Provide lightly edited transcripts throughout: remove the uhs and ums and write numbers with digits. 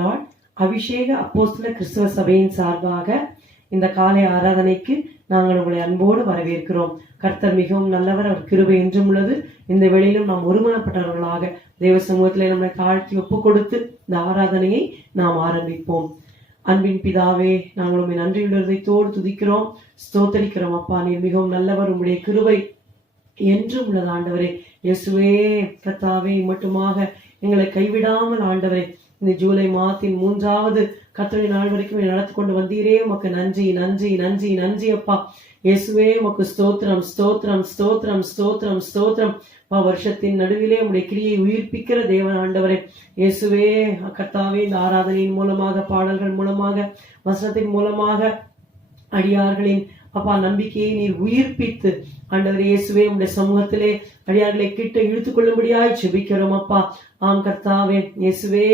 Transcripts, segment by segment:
Lord. அபிஷேக அப்போஸ்தல கிறிஸ்தவ சபையின் சார்பாக இந்த காலை ஆராதனைக்கு நாங்கள் உங்களை அன்போடு வரவேற்கிறோம். கர்த்தர் மிகவும் நல்லவர், அவர் கிருபை என்றும் உள்ளது. இந்த வேளையிலும் நாம் ஒருமனப்பட்டவர்களாக தேவ சமூகத்திலே நம்மை தாழ்த்தி ஒப்பு கொடுத்து இந்த ஆராதனையை நாம் ஆரம்பிப்போம். அன்பின் பிதாவே, நாங்கள் உண்மை நன்றியுள்ளதைத்தோடு துதிக்கிறோம், ஸ்தோத்தரிக்கிறோம். அப்பா, நீர் மிகவும் நல்லவர், உம்முடைய கிருபை என்றும் உள்ளது. ஆண்டவரே இயேசுவே, கர்த்தாவே, மட்டுமாக எங்களை கைவிடாமல் ஆண்டவரே இந்த ஜூலை மாதத்தின் 3வது கர்த்தருடைய நாள் வரைக்கும் நடத்தி கொண்டு வந்தீரே, உமக்கு நன்றி நன்றி நன்றி நன்றி அப்பா. இயேசுவே, உமக்கு ஸ்தோத்திரம் ஸ்தோத்திரம் ஸ்தோத்திரம் ஸ்தோத்திரம் ஸ்தோத்திரம். வருஷத்தின் நடுவிலே உடைய கிரியை உயிர்ப்பிக்கிற தேவன் ஆண்டவரே இயேசுவே, கர்த்தாவே, இந்த ஆராதனையின் மூலமாக, பாடல்கள் மூலமாக, வசனத்தின் மூலமாக அடியார்களின் அப்பா நம்பிக்கையை நீர் உயிர்ப்பித்து ஆண்டவரே இயேசுவே, உடைய சமூகத்திலே அடியார்களை கிட்ட இழுத்துக் கொள்ளும்படியாய் ஜெபிக்கிறோம் அப்பா. ஆம் கர்த்தாவே இயேசுவே,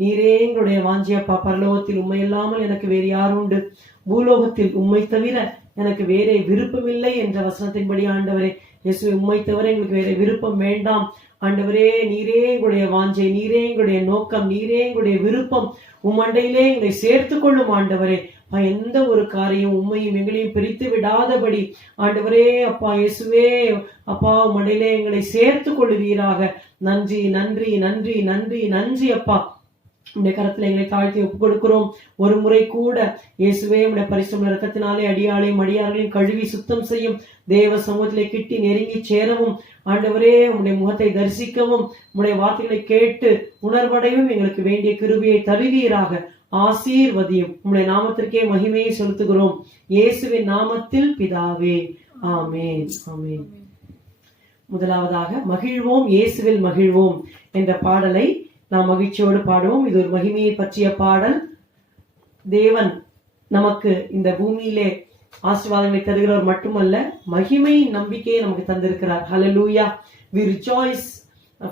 நீரே எங்களுடைய வாஞ்சியப்பா. பரலோகத்தில் உண்மை இல்லாமல் எனக்கு வேறு யார் உண்டு, பூலோகத்தில் உண்மை தவிர எனக்கு வேற விருப்பமில்லை என்ற வசனத்தின்படி ஆண்டவரே இயேசுவே, உண்மை தவிர எங்களுக்கு வேற விருப்பம் வேண்டாம் ஆண்டவரே. நீரே எங்களுடைய வாஞ்சை, நீரே எங்களுடைய நோக்கம், நீரே எங்களுடைய விருப்பம். உம்மண்டையிலே எங்களை சேர்த்து கொள்ளும் ஆண்டவரே. எந்த ஒரு காரியம் உண்மையும் எங்களையும் பிரித்து விடாதபடி ஆண்டவரே அப்பா இயேசுவே, அப்பா உம்மண்டையிலே எங்களை சேர்த்து கொள்ளுவீராக. நன்றி நன்றி நன்றி நன்றி நன்றி அப்பா. உடைய கரத்துல எங்களை தாழ்த்தி ஒப்புக் கொடுக்கிறோம். ஒரு முறை கூட இயேசுவே, உடைய பரிசுத்த இரத்தத்தினாலே அடியாளையும் அடியார்களையும் கழுவி சுத்தம் செய்யும். தேவ சமூகத்திலே கிட்டி நெருங்கி சேரவும் ஆண்டவரே, உடைய முகத்தை தரிசிக்கவும், உடைய வார்த்தைகளை கேட்டு உணர்வடையும் எங்களுக்கு வேண்டிய கிருபையை தருவீராக. ஆசீர்வதியும். உடைய நாமத்திற்கே மகிமையை செலுத்துகிறோம், இயேசுவின் நாமத்தில் பிதாவே, ஆமேன் ஆமேன். முதலாவதாக மகிழ்வோம் இயேசுவில் மகிழ்வோம் என்ற பாடலை நாம் மகிழ்ச்சியோடு பாடுவோம். இது ஒரு மகிமையை பற்றிய பாடல். தேவன் நமக்கு இந்த பூமியிலே ஆசீர்வாதங்களை தருகிறவர் மட்டுமல்ல, மகிமையின் நம்பிக்கையை நமக்கு தந்திருக்கிறார். ஹல்லேலூயா. We rejoice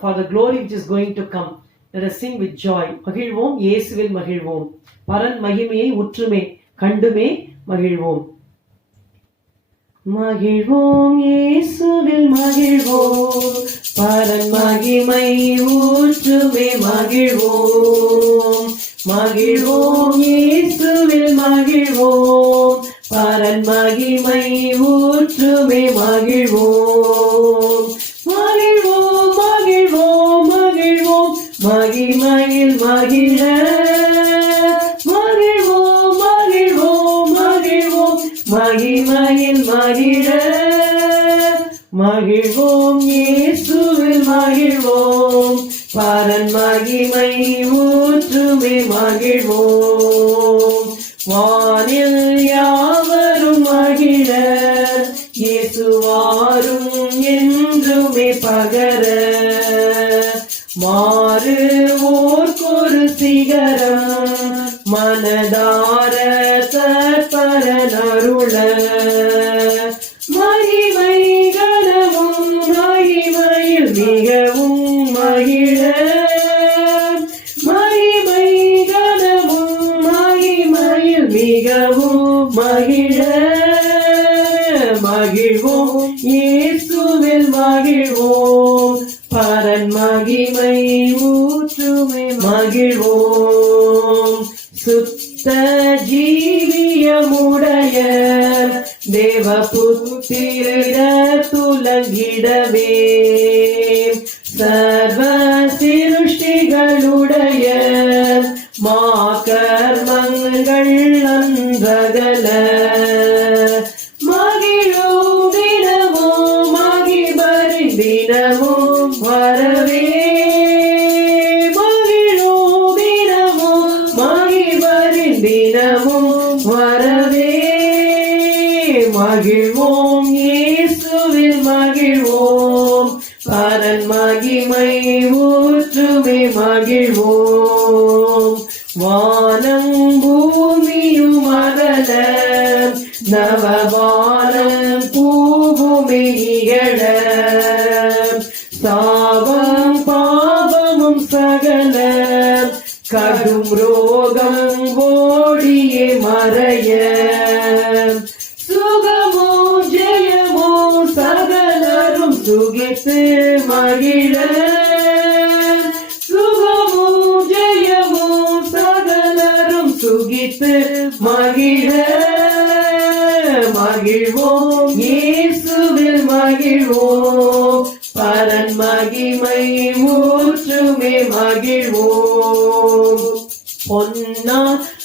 for the glory which is going to come. Let us sing with joy. மகிழ்வோம் இயேசுவில் மகிழ்வோம். பரன் மகிமையை உற்றுமே கண்டுமே மகிழ்வோம். மகிழ்வோம் இயேசுவில் மகிழ்வோம், பரன் மகிமை ஊற்றுமே மகிழ்வோம். மகிழ்வோம் இயேசுவில் மகிழ்வோம், பரன் மகிமை ஊற்றுமே மகிழ்வோம். மகிழ்வோம் மகிழ்வோம் மகிழ்வோம், மகிமையில் மகிழ. மகிழ்வோம் மகிழ்வோம் மகிழ்வோம், மகிமையில் மகிழ. மகிழ்வோம் இயேசுவில் மகிழ்வோம், பரன் மகிமை ஊற்றுமே மகிழ்வோம். வானில் யாவரும் மகிழ, இயேசுவாரும் என்றுமே பகர. மாறுவோர்க்கொரு சிகரம், மனதார தற்பரன் அருள. மகிமை கனவும் மகிமையில் மிகவும் மகிழ. மகிமை கனவும் மகிமையில் மிகவும் மகிழ. மகிழ்வோம் இயேசுவில் மகிழ்வோம், பரன் மகிமை ஊற்றுமே மகிழ்வோம். சுத்த ஜீவியமுடைய தேவபுத்திர துலங்கிடவே, சர்வ சிருஷ்டிகளுடைய மாகர்மங்கள் அன்றகல. மகிழும் தினமும் மகிபரின் தினமும் வரவே. மகிழும் தினமும் மகிபரின் தினமும் வரவே. மகிழ்வோம் இயேசுவில் மகிழ்வோம், பரன் மகிமை ஊற்றுமே மகிழ்வோம். வானம் பூமியும் அகல, நவவானம் பூவுமே நிகழ. சாபம் பாவமும் சகல, கடும் ரோகம் ஓடியே மறைய. சுகமோ ஜெயமோ சகலரும் சுகித்து மகிழ. சுகமோ ஜெயமோ சகல இயேசுவில் மகிழ்வோம், பரன் மகிமை ஊற்றுமே மகிழ்வோம். பொன்னா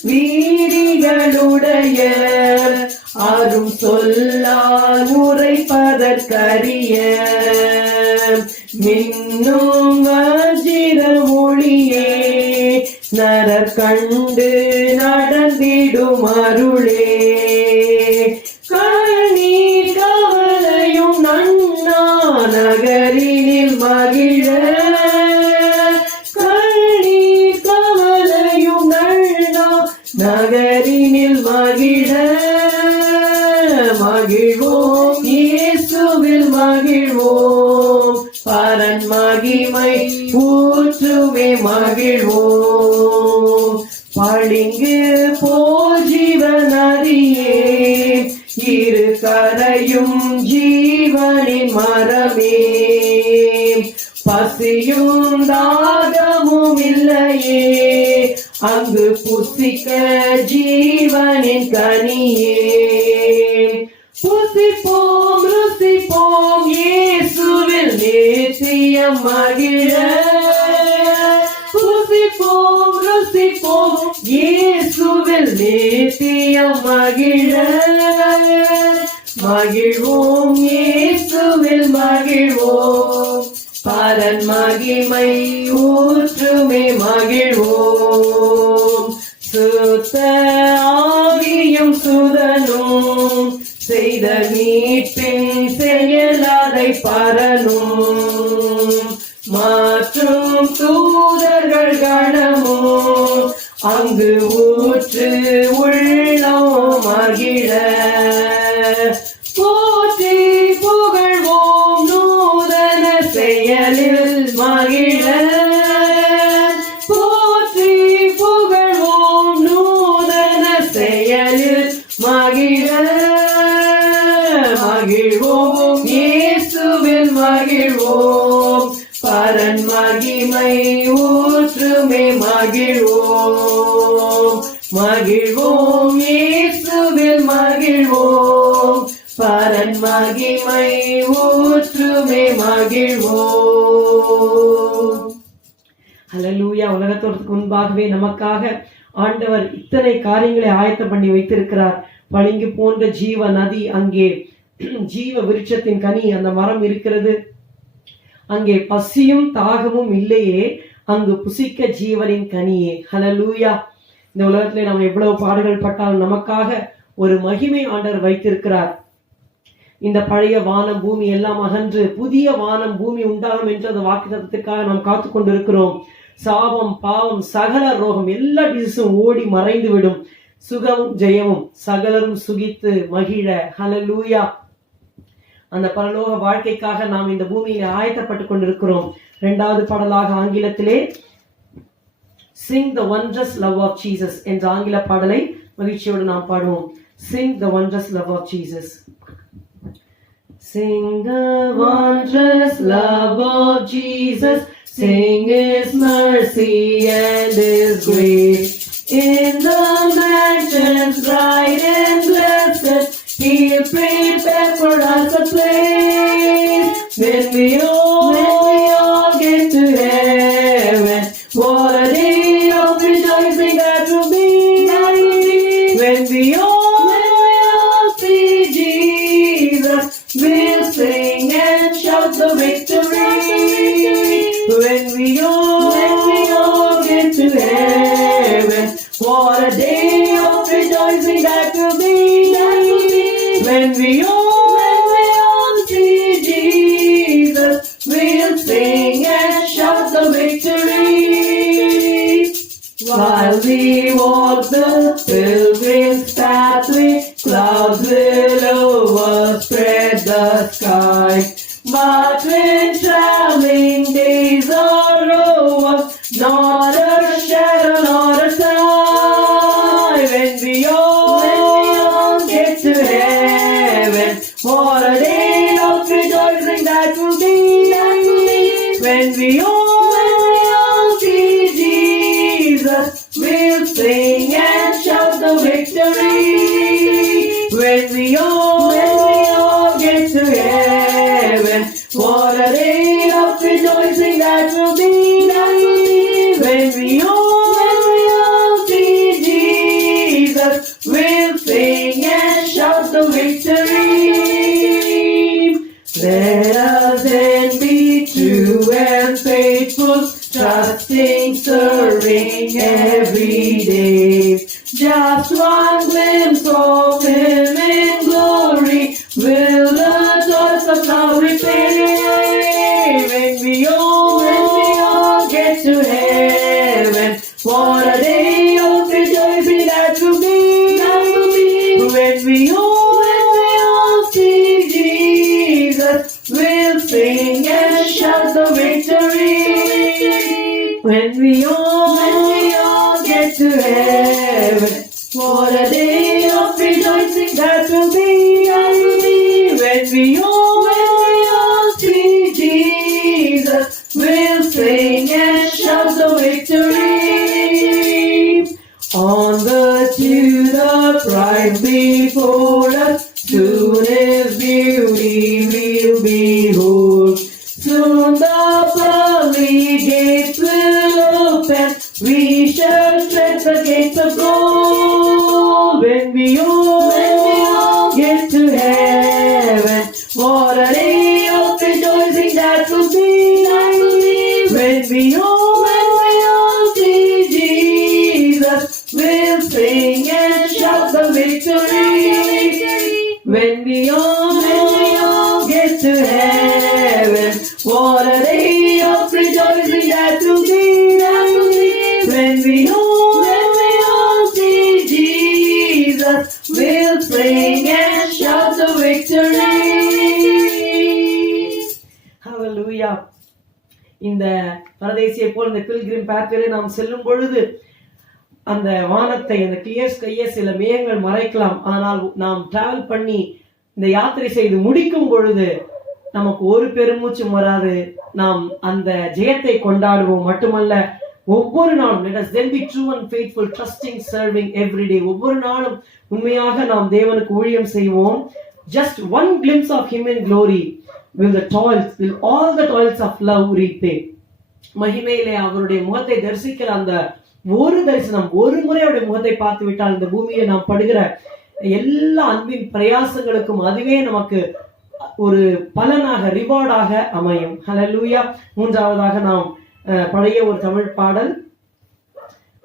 வீதிகளுடைய அரும் சொல்லால் உரைப்பதற்கரிய மின்னும் வஜிர ஒளியே நரர் கண்டு நடந்திடும் அருளே. கண்ணீர் கவலையும் நன்னா நகரினில் மகிழ, கண்ணீர் கவலையும் நன்னா நகரினில் மகிழ மகிழ்வோம், இயேசுவில் மகிழ்வோம், பரன் மகிமை ஊற்றுமே மகிழ்வோம். பளிங்கு போல் ஜீவனரியே இரு கரையும் ஜீவனின் மரமே, பசியும் தாகமும் இல்லையே அங்கு புசிக்க ஜீவனின் கனியே. புசிப்போம் ருசிப்போம் இயேசுவில் நித்தியம் மகிழ, புசிப்போம் ருசிப்போம் இயேசுவில் நித்தியம் மகிழ மகிழ்வோம், இயேசுவில் மகிழ்வோம், பரன் மகிமை ஊற்றுமே மகிழ்வோம். சுத்த ஆவியும் சுதனும் செய்த மீட்பின் செயலாதை பரனும் மற்றும் தூதர்கள் கணமும் அங்கு ஊற்று உள்ளம் மகிழ. போற்றி புகழ்வோம் நூதன செயலில் மகிழ, போற்றி புகழ்வோம் நூதன செயலில் மகிழ மகிழ்வோம், இயேசுவில் மகிழ்வோம், பரன் மகிமை ஊற்றுமே மகிழ்வோம். மகிழ்வோம், இயேசுவில் மகிழ்வோம், பரன் மகிமை ஊற்றுமே மகிழ்வோம். ஹல்லேலூயா. உலகத்தோருக்கு முன்பாகவே நமக்காக ஆண்டவர் இத்தனை காரியங்களை ஆயத்தம் பண்ணி வைத்திருக்கிறார். பளிங்கு போன்ற ஜீவ நதி, அங்கே ஜீவ விருட்சத்தின் கனி அந்த மரம் இருக்கிறது. அங்கே பசியும் தாகமும் இல்லையே அங்கு புசிக்க ஜீவனின் கனியே. ஹல்லேலூயா. இந்த உலகத்திலே நாம் எவ்வளவு பாடுகள் பட்டாலும் நமக்காக ஒரு மகிமை ஆண்டவர் வைத்திருக்கிறார். இந்த பழைய வானம் பூமி எல்லாம் அகன்று புதிய வானம் பூமி உண்டாகும் என்ற அந்த வாக்குத்தத்தத்துக்காக நாம் காத்து கொண்டிருக்கிறோம். சாபம் பாவம் சகல ரோகம் எல்லா டிசீஸும் ஓடி மறைந்து விடும். சுகமும் ஜெயமும் சகலரும் சுகித்து மகிழ. ஹல்லேலூயா. அந்த பரலோக வாழ்க்கைக்காக நாம் இந்த பூமியில ஆயத்தப்பட்டு கொண்டிருக்கிறோம். இரண்டாவது பாடலாக ஆங்கிலத்திலே Sing the wondrous love of Jesus என்ற ஆங்கில பாடலை மகிழ்ச்சியோடு நாம் பாடுவோம். Sing the wondrous love of Jesus. Sing the wondrous love of Jesus, sing His mercy and His grace. In the mansions bright and blessed, He'll prepare for us a place. When we all get to heaven, what a day of rejoicing that will be. When we all see Jesus, we'll sing and shout the victory. When we all get to heaven, what a day of rejoicing that will be. When we all see Jesus, we'll sing and shout the victory. While we walk the pilgrim's pathway, clouds will overspread the sky. But when traveling days are over, not a shadow, not a sigh. When we all get to heaven, what a day of rejoicing that will be. When we all see Jesus, we'll sing and shout the victory. When we all say when we all get to heaven. What a day of rejoicing that will be. When we all see Jesus, we'll sing and shout the victory. When we all get to heaven, what a day of rejoicing that will be. When we all see Jesus, we'll sing and shout the victory. On the tune of Christ before us, soon His beauty we'll behold. Soon the pearly gates will open, we shall tread the gates of gold. When we all get to heaven, what a day of rejoicing that will be. When we all see Jesus, we'll sing and shout the victory. When we all get to heaven, what a day of rejoicing that will be. When we all see Jesus, we'll sing and shout the victory. Hallelujah. இந்த பரதேசியை போல் இந்த pilgrim பாத்வேல நாம் செல்லும் பொழுது அந்த வானத்தை அந்த clear ஸ்கையை சில மேகங்கள் மறைக்கலாம். ஆனால் நாம் டிராவல் பண்ணி இந்த யாத்திரை செய்து முடிக்கும் பொழுது நமக்கு ஒரு பெருமூச்சும் வராது. நாம் அந்த ஜெயத்தை கொண்டாடுவோம். மட்டுமல்ல, ஒவ்வொரு நாளும் let us then be true and faithful, trusting, serving every day. ஒவ்வொரு நாளும் உண்மையாக நாம் தேவனுக்கு ஊழியம் செய்வோம். Just one glimpse of Him in glory will all the toils of love repay. மகிமையிலே அவருடைய முகத்தை தரிசிக்கிற அந்த ஒரு தரிசனம், ஒரு முறை அவருடைய முகத்தை பார்த்து விட்டால் இந்த பூமியை நாம் படுகிற எல்லா அன்பின் பிரயாசங்களுக்கும் அதுவே நமக்கு ஒரு பலனாக, ரிவார்டாக அமையும். ஹல்லேலூயா. மூன்றாவதாக நாம் பழைய ஒரு தமிழ் பாடல்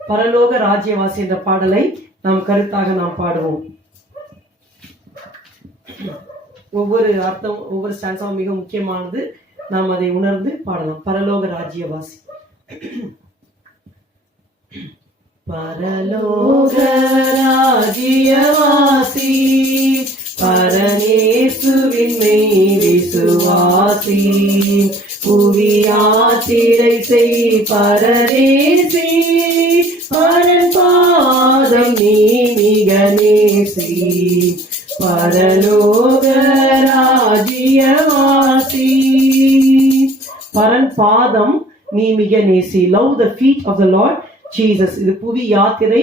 பரலோக ராஜ்யவாசி என்ற பாடலை நாம் கருத்தாக நாம் பாடுவோம். ஒவ்வொரு அர்த்தம், ஒவ்வொரு ஸ்டான்ஸாவும் மிக முக்கியமானது. நாம் அதை உணர்ந்து பாடலாம். பரலோக ராஜ்யவாசி. பரலோக ராஜ்யவாசி, பரமேசுவின் மெய் விசுவாசி, புவியாத்திரை செய் பரதேசி, பரன் பாதம் நீ மிக நேசி. பரலோக ராஜ்யவாசி, பரன் பாதம் நீ மிக நேசி. Love the feet of the Lord Jesus. இது புவி யாத்திரை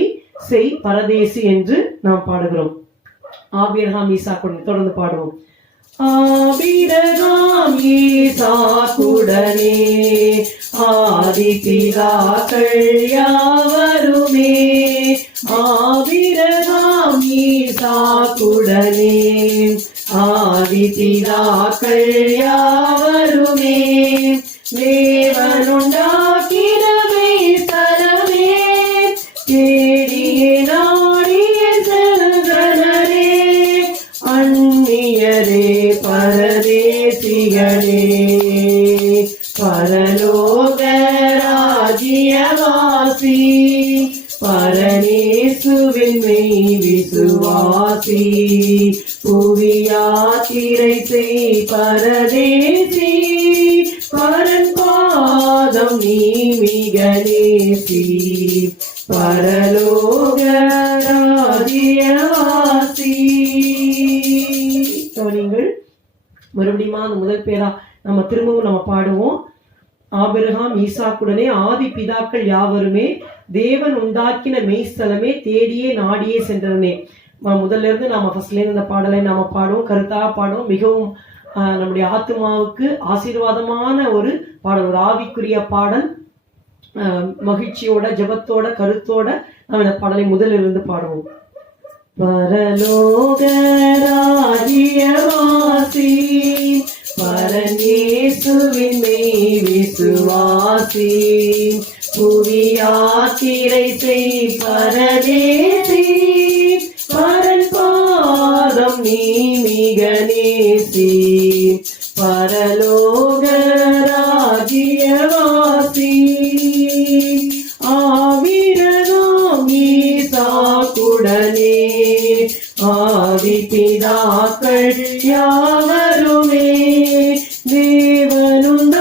செய் பரதேசி என்று நாம் பாடுகிறோம். ஆபிரகாம் ஈசாக்குடன் தொடர்ந்து பாடுவோம். ஆபிரகாம் ஈசாக்குடனே ஆதி பிதாக்கள் யாவருமே. ஆபிரகாம் ஈசாக்குடனே ஆதி பிதாக்கள் யாவருமே. தேவனுண்டாக்கினவே ஸ்தலமே, தேடியே நாடிய செல்வனரே, அந்நியரே பரதேசிகளே. பரலோக ராஜ்யவாசி, பரமேசுவின் மெய் விசுவாசி, புவியாத்திரை செய் பரதேசி, பரன் பாதம் நீ மிக நேசி. பரலோக ராஜ்யவாசி. நீங்கள் மறுபடியும் அந்த முதல் பேரா நம்ம திரும்பவும் நம்ம பாடுவோம். ஆபிரகாம் ஈசாக்குடனே ஆதி பிதாக்கள் யாவருமே, தேவன் உண்டாக்கின மெய்ஸ்தலமே, தேடியே நாடியே சென்றனே. முதல்ல இருந்து நாம ஃபர்ஸ்ட்ல இருந்து இந்த பாடலை நாம பாடுவோம், கருத்தாக பாடுவோம். மிகவும் நம்முடைய ஆத்மாவுக்கு ஆசீர்வாதமான ஒரு பாடல், ஒரு ஆவிக்குரிய பாடல். மகிழ்ச்சியோட, ஜபத்தோட, கருத்தோட நாம் இந்த பாடலை முதலிலிருந்து பாடுவோம். பரலோக ராஜ்யவாசி, பரமேசுவின் மெய் விசுவாசி, புவியாத்திரை செய் பரதேசி, பரன் பாதம் நீ மிக நேசி. பரலோக ராஜ்யவாசி. ஆவிரதம் ஈசாக்குடனே ஆதி பிதாக்கள் யாவருமே தேவனுண்டாக்கினமே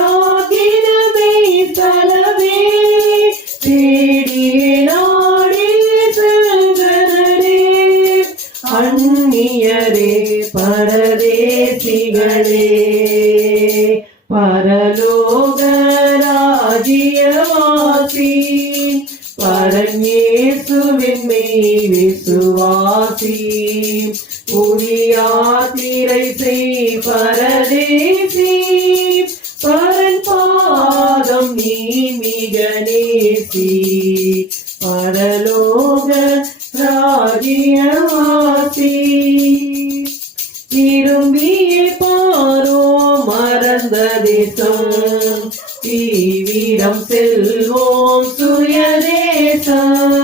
தலவே தேடி நாடி செல்கிறனே. அந்நியரே பரதேசிகளே பரலோக ராஜ்யவாசி. பரமேசுவின் மெய் விசுவாசி புரியாத்திரை செய் பரதேசி. பரன் பாதம் நீ மிக நேசி. பரலோக ராஜ்யவாசி. திரும்பியே பாரோ மறந்த தேசம் தீவிரம் செல்வோம் சுயதேசம்.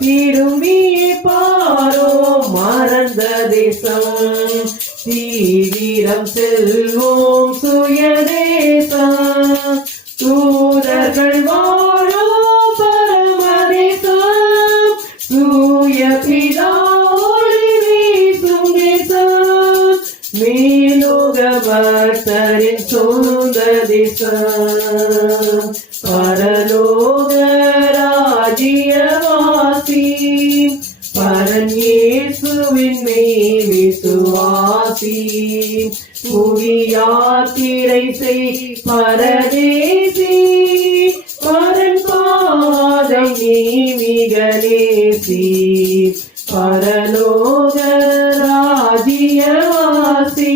திரும்பியே பாரோ மறந்த தேசம் தீவிரம் செல்வோம் சுயதேசம். தூதர்கள் வாழோ பரமதேசம் தூய பிதாவோடு வீசும் தேசம். மேலோக பக்தரின் சொந்த தேசம். பரலோக ராஜ்யவாசி. பரன் இயேசுவின் மெய் விசுவாசி புரியாத்திரை செய் பரதேசி. பரன் பாதம் நீ மிக நேசி. பரலோக ராஜ்யவாசி.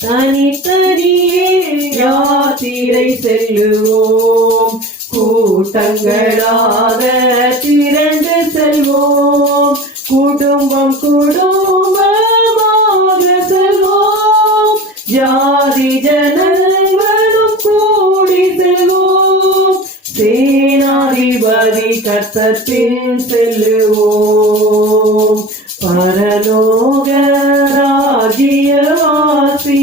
தனித்தனியே யாத்திரை செல்லுவோம் கூட்டங்களாக திரண்டு செல்வோம். குடும்பம் குடும்பமாக செல்வோம். ஜாதி ஜனங்களும் கூடி செல்வோம். சேனாதிபதி கர்த்தத்தின் செல்லுவோம். பரலோக ராஜ்யவாசி.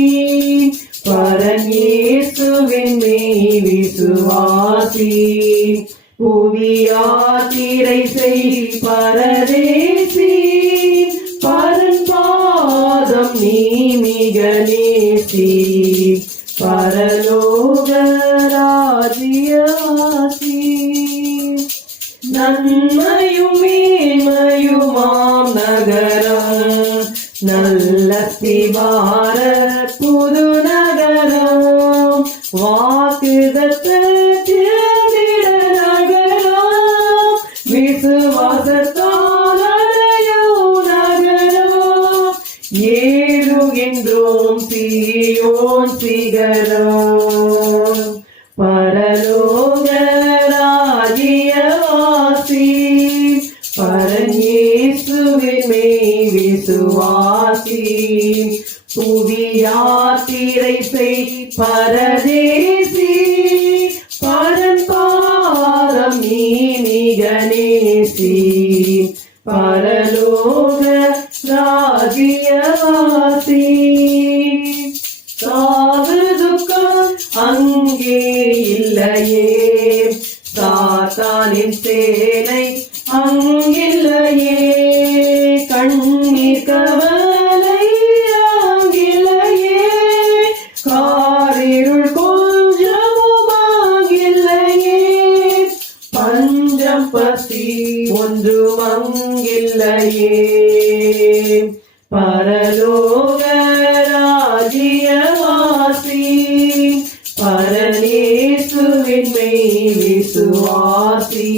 பரன் இயேசுவின் மெய் விசுவாசி புவியாத்திரை செய் பரதேசி. பரன் பாதம் நீ மிக நேசி. பரலோக ராஜ்யவாசி. நன்மையும் மேன்மையுமாம் நகரம் நல்ல திவார புது நகரம். வாக்குதத்தத்திட நகரம் விசுவாசத்தால் அடையும் நகரம். ஏறுகின்றோம் சீயோன் சிகரம். பரலோக ராஜ்யவாசி. பரன் இயேசுவின் மெய் விசுவாசி புவியாத்திரை செய் பரதேசி. பரன் பாதம் நீ மிக நேசி. பரலோக ராஜ்யவாசி. சாவு துக்கம் அங்கே இல்லையே. சாத்தானின் சேனை அங்கில்லையே. கண்ணீர் கவலை அங்கில்லையே. காரிருள் கொஞ்சமும் அங்கில்லையே. பஞ்சம் பசி ஒன்றும் அங்கில்லையே. பரலோக ராஜ்யவாசி. பரன் இயேசுவின் மெய் விசுவாசி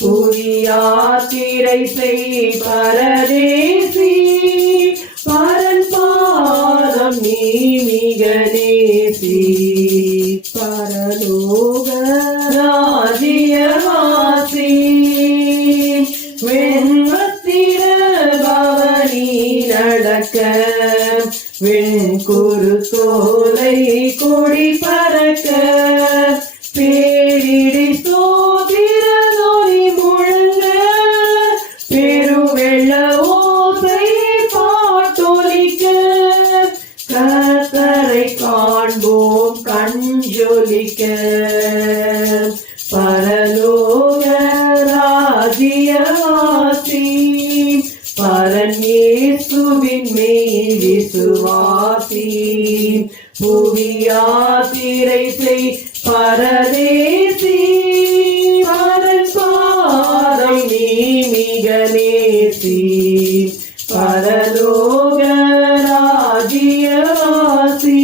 புரியாத்திரை செய் பரதேசி. பரன் பாதம் நீ மிக நேசி. பரலோக ராஜ்யவாசி. வெண்வஸ்திர பவனி நடக்க வெண்குரு தோலை கொடி பறக்க. பேரிடி சோதிர நொறி முழங்க பெருவெள்ள ஓசை பாட்டொலிக்க. காண்போம் கண்ஜொலிக்க பரலோக ராஜ்யவாசி பரன் இயேசுவின் மேல் விசுவாசி புவியாத்திரை செய் பரதேசி பரன் பாதம் நீ மிக நேசி பரலோக ராஜ்யவாசி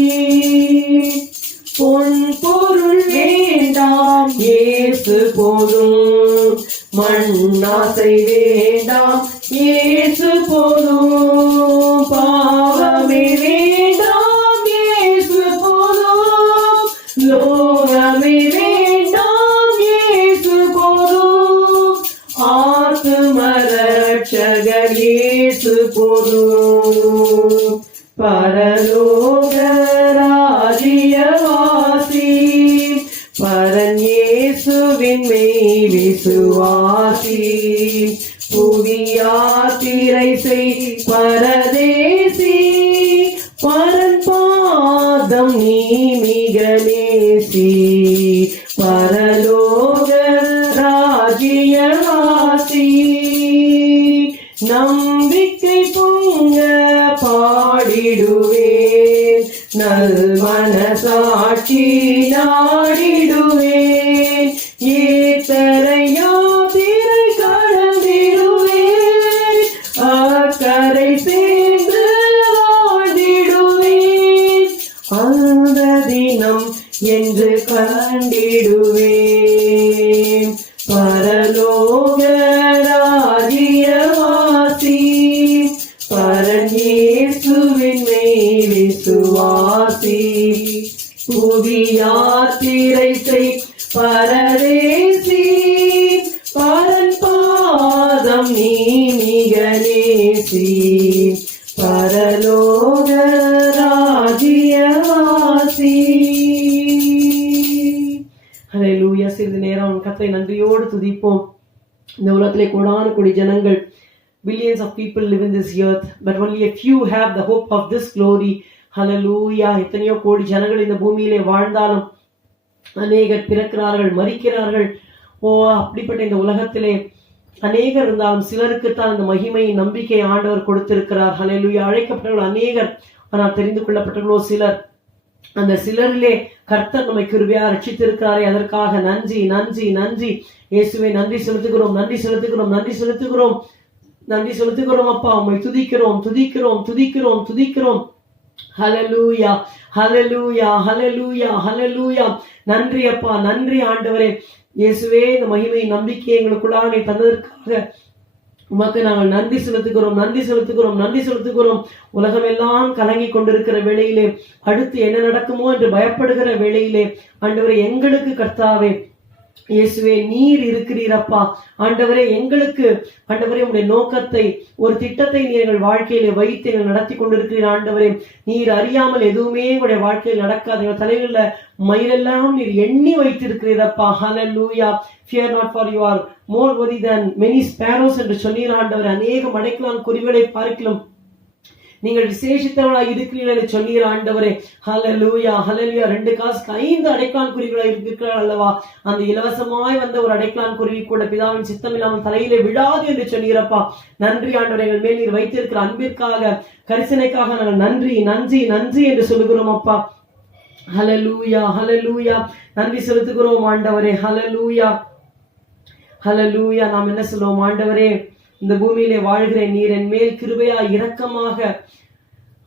பொன் பொருள் வேண்டாம் இயேசு போதும் மண்ணாசை வேண்டாம் இயேசு போதும் பாவமே வேண்டாம் இயேசு போதும் லோகமே வேண்டாம் இயேசு போதும் ஆத்தும ரட்சகர் இயேசு போதும் பரலோக ராஜ்யவாசி பரன் இயேசுவின் மேல் விசுவாசி புவியாத்திரை செய் பரதேசி பரன் பாதம் நீ மிக நேசி பரலோக ராஜ்யவாசி நம்பிக்கை பொங்க பாடிடுவேன் நல்மனசாட்சி நாடிடுவேன் ஏத்தரையாத்திரை கடந்திடுவேன் அக்கரை சேர்ந்து வாழ்ந்திடுவேன் அந்த தினம் என்று கண்டிடுவேன் பரலோக ராஜ்யவாசி பரன் இயேசுவின் மேல் விசுவாசி புவியாத்திரை செய் பரதேசி பரன் பாதம் நீ மிக நேசி பரலோக ராஜ்யவாசி. ஹல்லேலூயா. சிறிது நேரம் கர்த்தரை நன்றியோடு துதிப்போம். இந்த உலகத்திலே கோடான கோடி ஜனங்கள், billions of people live in this earth, but only a few have the hope of this glory. ஹல்லேலூயா. எத்தனையோ கோடி ஜனங்கள் இந்த பூமியிலே வாழ்ந்தாலும் அநேகர் பிறக்கிறார்கள், மரிக்கிறார்கள். ஓ, அப்படிப்பட்ட இந்த உலகத்திலே அநேகர் இருந்தாலும் சிலருக்குத்தான் அந்த மகிமை நம்பிக்கை ஆண்டவர் கொடுத்திருக்கிறார். ஹல்லேலூயா. அழைக்கப்பட்டவர்கள் அநேகர், ஆனால் தெரிந்து கொள்ளப்பட்டவர்களோ சிலர். அந்த சிலரிலே கர்த்தர் நம்மை கிருபையா ரட்சித்திருக்கிறாரே, அதற்காக நன்றி நன்றி நன்றி. இயேசுவே நன்றி செலுத்துகிறோம், நன்றி செலுத்துகிறோம், நன்றி செலுத்துகிறோம், நன்றி செலுத்துகிறோம் அப்பா. உம்மை துதிக்கிறோம் துதிக்கிறோம் துதிக்கிறோம் துதிக்கிறோம். ஹல்லேலூயா ஹல்லேலூயா ஹல்லேலூயா ஹல்லேலூயா. நன்றி அப்பா, நன்றி ஆண்டவரே. இயேசுவே, இந்த மகிமை நம்பிக்கை எங்களுக்குள்ளாக நீ தந்ததற்காக உமக்கு நாங்கள் நன்றி செலுத்துகிறோம், நன்றி செலுத்துகிறோம், நன்றி செலுத்துகிறோம். உலகம் எல்லாம் கலங்கி கொண்டிருக்கிற வேளையிலே, அடுத்து என்ன நடக்குமோ என்று பயப்படுகிற வேளையிலே ஆண்டவரே, எங்களுக்கு கர்த்தாவே இயேசுவே நீர் இருக்கிறீரப்பா. ஆண்டவரே, எங்களுக்கு ஆண்டவரே உடைய நோக்கத்தை, ஒரு திட்டத்தை நீர் எங்கள் வாழ்க்கையில வைத்து எங்கள் நடத்தி கொண்டிருக்கிறீர். ஆண்டவரே, நீர் அறியாமல் எதுவுமே எங்களுடைய வாழ்க்கையில் நடக்காது. எங்கள் தலையில மயிலெல்லாம் நீர் எண்ணி வைத்திருக்கிறீரப்பா. ஹல்லேலூயா. Fear not, for you are more worthy than many sparrows என்று சொன்னீர் ஆண்டவரே. அநேகம் அடைக்கலான் குருவிகளை பார்க்கலாம் நீங்கள் விசேஷித்தவர்களாய் இருக்கிறீர்கள் என்று சொன்னீர் ஆண்டவரே. ஹல்லேலூயா ஹல்லேலூயா. 2 காசுக்கு 5 அடைக்கலான் குருவிகளாய் இருக்கிறார் அல்லவா? அந்த இலவசமாய் வந்த ஒரு அடைக்கலான் குருவி கூட பிதாவின் சித்தம் இல்லாமல் தலையிலே விழாது என்று சொன்னீரப்பா. நன்றி ஆண்டவரே. எங்கள் மேல் நீர் வைத்திருக்கிற அன்பிற்காக, கரிசனைக்காக நாங்கள் நன்றி நன்றி நன்றி என்று சொல்லுகிறோம் அப்பா. ஹல்லேலூயா ஹல்லேலூயா. நன்றி செலுத்துகிறோம் ஆண்டவரே. ஹல்லேலூயா ஹல்லேலூயா. நாம் என்ன சொல்லுவோம் ஆண்டவரே? இந்த பூமியிலே வாழ்கிறேன், நீர் என் மேல் கிருபையா இரக்கமாக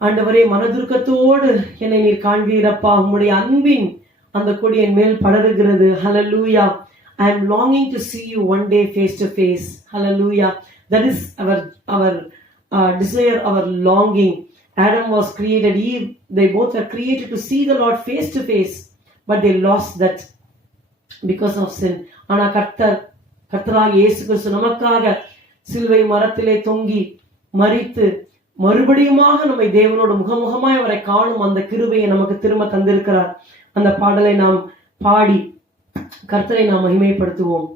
ஆண்டவரே மனதுருக்கத்தோடு என்னை நீர் காண்பீரப்பா. உம்முடைய அன்பின் அந்த கொடி என் மேல் படருகிறது. ஹல்லேலூயா. I am longing to see you one day face to face. Hallelujah. That is our desire, our longing. Adam was created, Eve, they both were created to see the Lord face to face, but they lost that because of sin. ஆனா கர்த்தராகிய இயேசு கிறிஸ்து நமக்காக சிலுவை மரத்திலே தொங்கி மரித்து மறுபடியுமாக நம்மை தேவனோடு முகமுகமாய் அவரை காணும் அந்த கிருபையை நமக்கு திரும்ப தந்திருக்கிறார். அந்த பாடலை நாம் பாடி கர்த்தரை நாம் மகிமைப்படுத்துவோம்.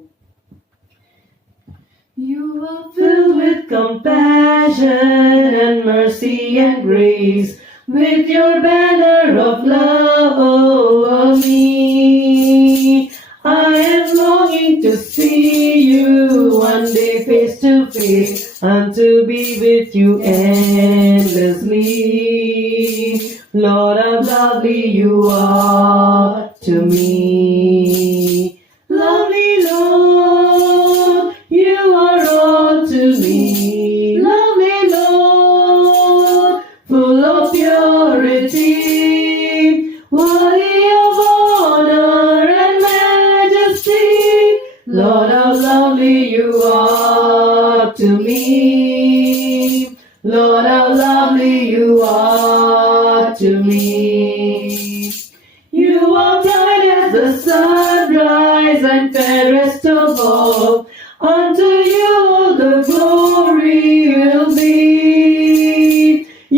You are filled with compassion and mercy and grace, with your banner of love over me. I am longing to see you one day face to face, and to be with you endlessly. Lord, how lovely you are to me. Lovely Lord, you are all to me. Lovely Lord, full of purity, worthy of honor and majesty. Lord, how lovely you are to me. Lord, how lovely you are to me. You are bright as the sunrise and fairest of all. Unto you all the glory will be.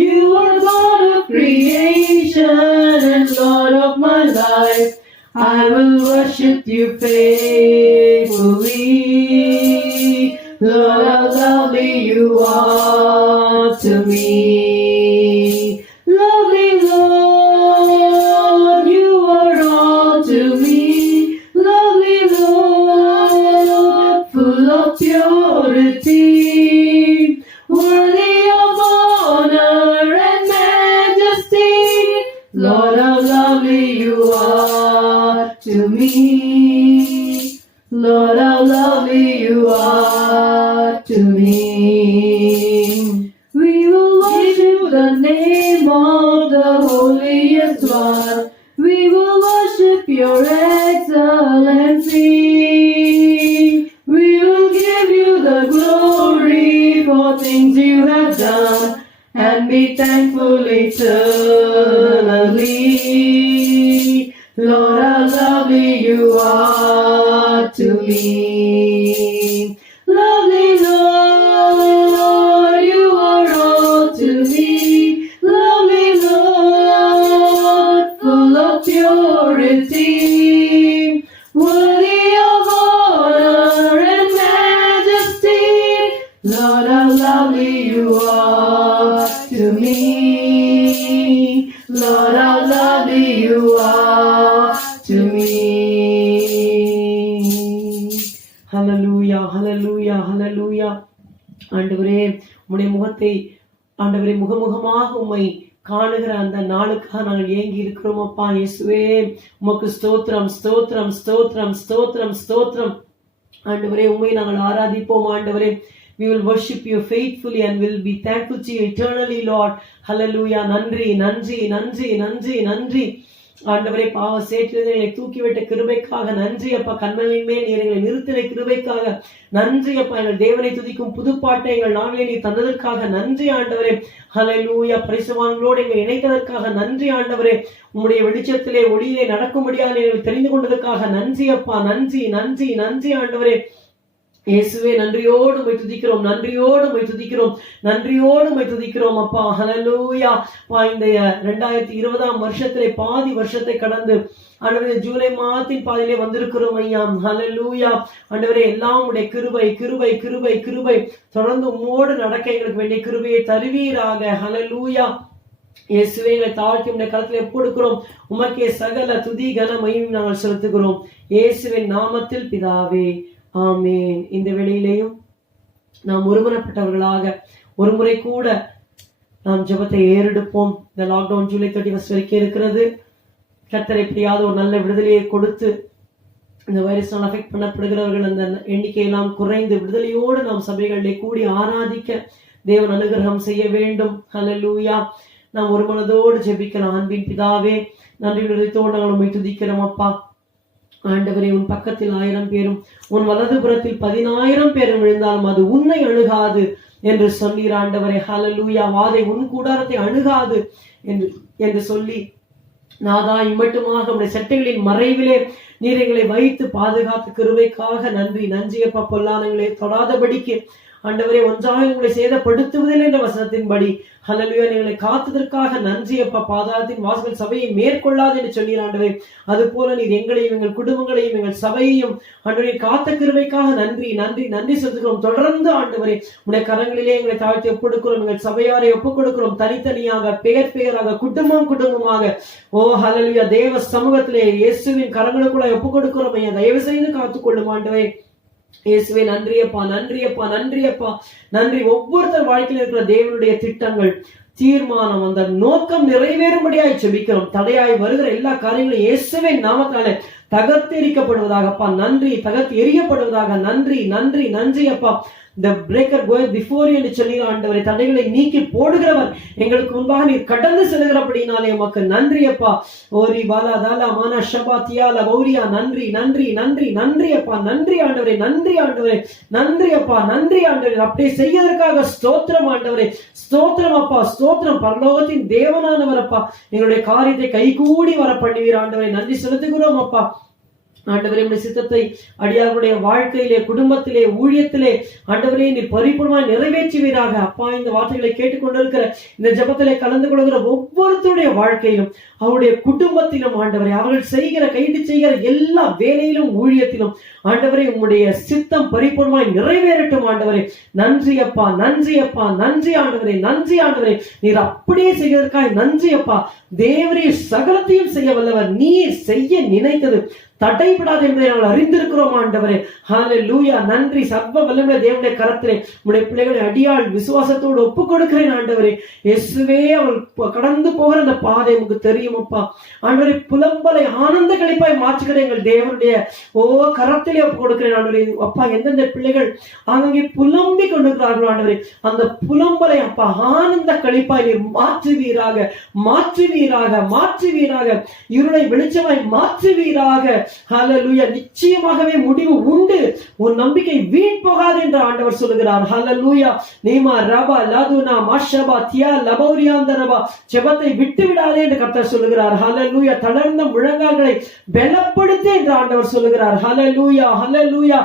You are God of creation and Lord of my life. I will worship you faithfully. Lord, how lovely you are to me. Lovely Lord, you are all to me. Lovely Lord, full of purity, worthy of honor and majesty. Lord, how lovely you are to me. Lord, how lovely you are to me. We will worship the name of the holiest one. We will worship your excellency. We will give you the glory for things you have done, and be thankful eternally. Lord, how lovely you are to me. Lovely Lord, you are all to me. Lovely Lord, full of purity, worthy of honor and majesty. Lord, how lovely you are to me. Lord, how lovely you are to me. Hallelujah, hallelujah, hallelujah. ஆண்டவரே, உம்முடைய முகத்தை ஆண்டவரே முகமுகமாக உம்மை காணுகிற அந்த நாளுக்காக நாங்கள் ஏங்கி இருக்கிறோம் அப்பா. இயேசுவே, உமக்கு ஸ்தோத்திரம், ஸ்தோத்திரம், ஸ்தோத்திரம், ஸ்தோத்திரம், ஸ்தோத்திரம். ஆண்டவரே, உம்மை நாங்கள் ஆராதிப்போம் ஆண்டவரே. We will worship you faithfully and will be thankful to you eternally, Lord. Hallelujah. நன்றி, நன்றி, நன்றி, நன்றி, நன்றி. ஆண்டவரே, பாவ சேற்றிலிருந்து எங்களை தூக்கிவிட்ட கிருபைக்காக நன்றி அப்பா. கண்மலையின் மேல் நீர் எங்களை நிறுத்தின கிருபைக்காக நன்றி அப்பா. எங்கள் தேவனை துதிக்கும் புதுப்பாட்டை எங்கள் நாளிலே நீ தந்ததற்காக நன்றி ஆண்டவரே. ஹல்லேலூயா. பரிசுத்தவான்களோடு எங்களை இணைத்ததற்காக நன்றி ஆண்டவரே. உம்முடைய வெளிச்சத்திலே ஒளியிலே நடக்கும்படியாக எங்களை தெரிந்து கொண்டதற்காக நன்றி அப்பா. நன்றி, நன்றி, நன்றி ஆண்டவரே. இயேசுவே, நன்றியோடு உம்மை துதிக்கிறோம், நன்றியோடு உம்மை துதிக்கிறோம், நன்றியோடு உம்மை துதிக்கிறோம் அப்பா. ஹல்லேலூயா. இந்த 2020 வருஷத்திலே பாதி வருஷத்தை கடந்து ஆண்டவரே ஜூலை மாதத்தின் பாதியிலே வந்திருக்கிறோம் ஐயா. ஹல்லேலூயா. ஆண்டவரே, எல்லாம் உடைய கிருபை, கிருபை, கிருபை, கிருபை தொடர்ந்து உம்மோடு நடக்க எங்களுக்கு வேண்டிய கிருபையை தருவீராக. ஹல்லேலூயா. இயேசுவே, எங்களை தாழ்த்தி உடைய கரத்தில் ஒப்புக்கொடுக்கிறோம். உமக்கே சகல துதி கன மகிமை நாங்கள் செலுத்துகிறோம். இயேசுவின் நாமத்தில் பிதாவே, ஆமென். இந்த வேளையிலேயும் நாம் ஒருமனப்பட்டவர்களாக ஒரு முறை கூட நாம் ஜெபத்தை ஏறெடுப்போம். இந்த லாக்டவுன் ஜூலை 31 வரைக்கும் இருக்கிறது. கர்த்தர் எப்படியாவது ஒரு நல்ல விடுதலையை கொடுத்து இந்த வைரஸ்னால் அஃபெக்ட் பண்ணப்படுகிறவர்கள் அந்த எண்ணிக்கையெல்லாம் குறைந்து விடுதலையோடு நாம் சபைகளிலே கூடி ஆராதிக்க தேவன் அனுகிரகம் செய்ய வேண்டும். ஹல்லேலூயா. நாம் ஒரு மனதோடு ஜெபிக்கலாம். அன்பின் பிதாவே, நன்றி நிறுத்தோடு நாங்கள் உம்மை துதிக்கிறோம் அப்பா. ஆண்டவரே, உன் பக்கத்தில் 1000 பேரும் உன் வலதுபுறத்தில் 10,000 பேரும் விழுந்தாலும் அது உன்னை அணுகாது என்று சொன்னீர் ஆண்டவரே. ஹல்லேலூயா. வாதை உன் கூடாரத்தை அணுகாது என்று சொல்லி நாதா, இம்மட்டுமாக உடைய சட்டைகளின் மறைவிலே நீர் எங்களை வைத்து பாதுகாத்து கிருபைக்காக நன்றி. நன்றியப்பா. பொல்லாதங்களை தொடாதபடிக்கு ஆண்டவரே ஒன்றாக உங்களை சேதப்படுத்துவதில்லை என்ற வசனத்தின்படி ஹல்லேலூயா எங்களை காத்ததற்காக நன்றி அப்பா. பாதாளத்தின் வாசல் சபையை மேற்கொள்ளாது என்று சொன்னீர் ஆண்டவரே. அது போல நீர் எங்களையும் எங்கள் குடும்பங்களையும் எங்கள் சபையையும் ஆண்டவரே காத்த கிருபைக்காக நன்றி நன்றி நன்றி செலுத்துகிறோம். தொடர்ந்து ஆண்டவரே உடைய கரங்களிலே எங்களை தாழ்த்தி ஒப்புக்கொடுக்கிறோம். எங்கள் சபையாரை ஒப்புக் கொடுக்கிறோம். தனித்தனியாக பெயர் பெயராக குடும்பம் குடும்பமாக ஓ ஹல்லேலூயா தேவ சமூகத்திலே இயேசுவின் கரங்களுக்குள்ள ஒப்புக் கொடுக்கிறோம். ஐயா தயவு செய்து காத்துக்கொள்ளும் ஆண்டவரே. இயேசுவே நன்றியப்பா நன்றியப்பா நன்றியப்பா நன்றி. ஒவ்வொருத்தர் வாழ்க்கையில் இருக்கிற தேவனுடைய திட்டங்கள் தீர்மானம் அந்த நோக்கம் நிறைவேறும்படியாய் ஜெபிக்கிறோம். தடையாய் வருகிற எல்லா காரியங்களும் இயேசுவே நாமத்தாலே தகர்த்தெரிக்கப்படுவதாகப்பா. நன்றி. தகர்த்து எரியப்படுவதாக. நன்றி நன்றி நன்றி அப்பா. The breaker goes before you என்று சொல்லி ஆண்டவரே தடைகளை நீக்கி போடுகிறவர் எங்களுக்கு முன்பாக நீர் கடந்து செல்கிறபடினாலே உமக்கு நன்றி அப்பா. ஓரி பாலா தாலா மானா ஷபாத்தியா லபௌரியா நன்றி நன்றி நன்றி நன்றி அப்பா. நன்றி ஆண்டவரே நன்றி ஆண்டவரே நன்றி அப்பா நன்றி ஆண்டவரே. அப்படியே செய்வதற்காக ஸ்தோத்திரம் ஆண்டவரே. ஸ்தோத்திரம் அப்பா ஸ்தோத்திரம். பரலோகத்தின் தேவனானவர் அப்பா எங்களுடைய காரியத்தை கைகூடி வர பண்ணுவீர் ஆண்டவரே. நன்றி செலுத்துகிறோம் அப்பா. ஆண்டவரே உம்முடைய சித்தத்தை அடியார்களுடைய வாழ்க்கையிலே குடும்பத்திலே ஊழியத்திலே ஆண்டவரே நீர் பரிபூர்ணமாய் நிறைவேற்றுவீராக அப்பா. இந்த வார்த்தைகளை கேட்டுக்கொண்டிருக்கிற இந்த ஜெபத்திலே கலந்து கொள்கிற ஒவ்வொருத்தருடைய வாழ்க்கையிலும் அவருடைய குடும்பத்திலும் ஆண்டவரே அவர்கள் செய்கிற கைது செய்கிற எல்லா வேலையிலும் ஊழியத்திலும் ஆண்டவரே உம்முடைய சித்தம் பரிபூர்ணமாய் நிறைவேறட்டும் ஆண்டவரே. நன்றி அப்பா நன்றி அப்பா நன்றி ஆண்டவரே நன்றி ஆண்டவரே. நீர் அப்படியே செய்வதற்காக நன்றி அப்பா. தேவரே சகலத்தையும் செய்ய வல்லவர். நீர் செய்ய நினைத்தது தடைபடாது என்பதை நாங்கள் அறிந்திருக்கிறோம் ஆண்டவரே. ஹல்லேலூயா நன்றி. சர்வ வல்லமையுள்ள தேவனுடைய கரத்திலே உம்முடைய பிள்ளைகளை அடியாள் விசுவாசத்தோடு ஒப்புக் கொடுக்கிறேன் ஆண்டவரே. இயேசுவே அவள் கடந்து போகிற அந்த பாதை உங்களுக்கு தெரியும் அப்பா. ஆண்டவரே புலம்பலை ஆனந்த களிப்பாய் மாற்றுகிற எங்கள் தேவனுடைய கரத்திலே ஒப்புக் கொடுக்கிறேன் ஆண்டவரே. அப்பா எந்தெந்த பிள்ளைகள் அங்கே புலம்பி கொண்டிருக்கிறார்களோ ஆண்டவரே அந்த புலம்பலை அப்பா ஆனந்த களிப்பாய் நீர் மாற்றுவீராக மாற்றுவீராக மாற்றுவீராக. இருளை வெளிச்சமாய் மாற்றுவீராக. ஹல்லேலூயா நிச்சயமாகவே முடிவு உண்டு. உன் நம்பிக்கை வீண் போகாது என்று ஆண்டவர் சொல்லுகிறார். ஹல்லேலூயா. நீமா ரபா லதுனா மஷபா தியா லபௌரியாந்தரபா ஜெபத்தை விட்டு விடாதே என்று கர்த்தர் சொல்லுகிறார். ஹல்லேலூயா. தளர்ந்த முழங்கால்களை பலப்படுத்து என்று ஆண்டவர் சொல்லுகிறார். ஹல்லேலூயா ஹல்லேலூயா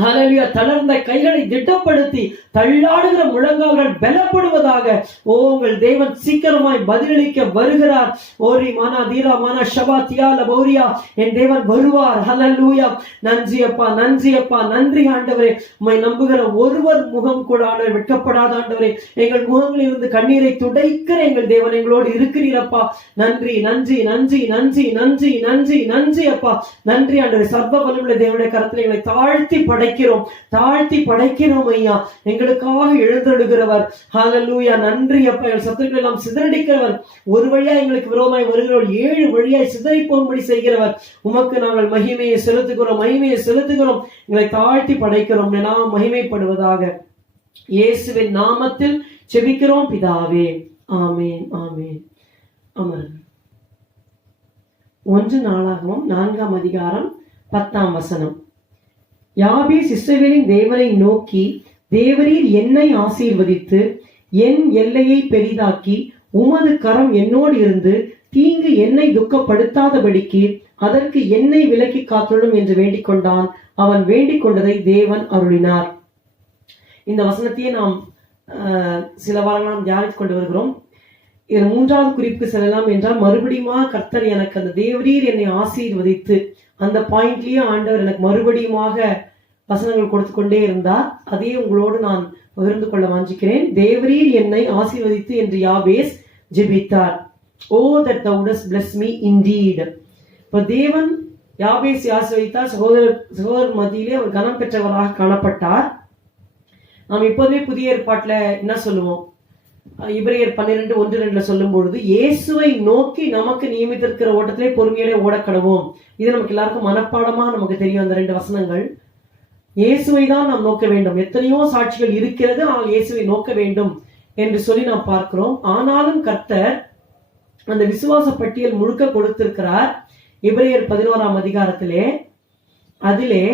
ஹல்லேலூயா. தளர்ந்த கைகளை திட்டப்படுத்தி தள்ளாடுகிற முழங்கால்கள் பலப்படுவதாக. உங்கள் தேவன் சீக்கிரமாய் பதிலளிக்க வருகிறார். ஓரி மானா தீரா மானா ஷபாத்தியா லபௌரியா என் தேவன் வருவார். ஹல்லேலூயா. நன்றி அப்பா நன்றி அப்பா நன்றி ஆண்டவரே. உம்மை நம்புகிற ஒருவர் முகம் கூட ஆண்டவர் வெட்கப்படாத ஆண்டவரே. எங்கள் முகங்களில் இருந்து கண்ணீரை துடைக்கிற எங்கள் தேவன் எங்களோடு இருக்கிறீரப்பா. நன்றி நன்றி நன்றி நன்றி நன்றி நன்றி நன்றி அப்பா. நன்றி ஆண்டவரே. சர்வ வல்லமையுள்ள தேவனுடைய கரத்தில் எங்களை தாழ்த்தி படைக்கிறோம் தாழ்த்தி படைக்கிறோம் ஐயா. எங்களுக்காக எழுந்தெழுகிறவர். ஹல்லேலூயா நன்றி அப்பா. எங்கள் சத்துருக்களை எல்லாம் சிதறடிக்கிறவர். ஒரு வழியா எங்களுக்கு விரோதமாய் வருகிறவர் 7 வழியாய் சிதறி போகும்படி செய்கிறவர். உமக்கு நாங்கள் மகிமையை செலுத்துகிறோம் மகிமையை செலுத்துகிறோம். எங்களை தாழ்த்தி படைக்கிறோம். நாம் மகிமைப்படுவதாக. இயேசுவின் நாமத்தில் ஜெபிக்கிறோம் பிதாவே. ஆமென் ஆமென். அமர் 1 நாளாகமம் 4ஆம் அதிகாரம் 10ஆம் வசனம். யாபேஸ் இஸ்ரவேலின் தேவனை நோக்கி, தேவரீர் என்னை ஆசீர்வதித்து என் எல்லையை பெரிதாக்கி உமது கரம் என்னோடு இருந்து தீங்கு என்னை துக்கப்படுத்தாதபடிக்கு அதற்கு என்னை விலக்கி காத்துள்ளும் என்று வேண்டிக் கொண்டான். அவன் வேண்டிக் கொண்டதை தேவன் அருளினார். இந்த வசனத்தையே நாம் சில வாரங்கள் நாம் தியானித்துக் கொண்டு வருகிறோம். இதன் 3வது குறிப்பு செல்லலாம் என்றால் மறுபடியுமா கர்த்தர் எனக்கு அந்த தேவரீர் என்னை ஆசீர்வதித்து அந்த பாயிண்ட்லயே ஆண்டவர் எனக்கு மறுபடியுமாக வசனங்கள் கொடுத்து கொண்டே இருந்தார். அதையே உங்களோடு நான் பகிர்ந்து கொள்ள வாஞ்சிக்கிறேன். தேவரீர் என்னை ஆசீர்வதித்து என்று யாபேஸ் ஜெபித்தார். ஓ that thou wouldst bless me indeed. இப்ப தேவன் யாபேஸ் ஆசீர்வதித்தார். சகோதரர் மத்தியிலே அவர் கனம் பெற்றவராக காணப்பட்டார். நாம் இப்போதுமே புதிய ஏற்பாட்டுல என்ன சொல்லுவோம்? எபிரேயர் 12:1-2 சொல்லும் பொழுது இயேசுவை நோக்கி நமக்கு நியமித்திருக்கிற ஓட்டத்திலே பொறுமையோட ஓடக்கடவோம். இது நமக்கு எல்லாருக்கும் மனப்பாடமா நமக்கு தெரியும். அந்த 2 வசனங்கள் இயேசுவை தான் நாம் நோக்க வேண்டும். எத்தனையோ சாட்சிகள் இருக்கிறது, ஆனால் இயேசுவை நோக்க வேண்டும் என்று சொல்லி நாம் பார்க்கிறோம். ஆனாலும் கர்த்தர் அந்த விசுவாச பட்டியல் முழுக்க கொடுத்திருக்கிறார். எபிரேயர் 11ஆம் அதிகாரத்திலே அதிலே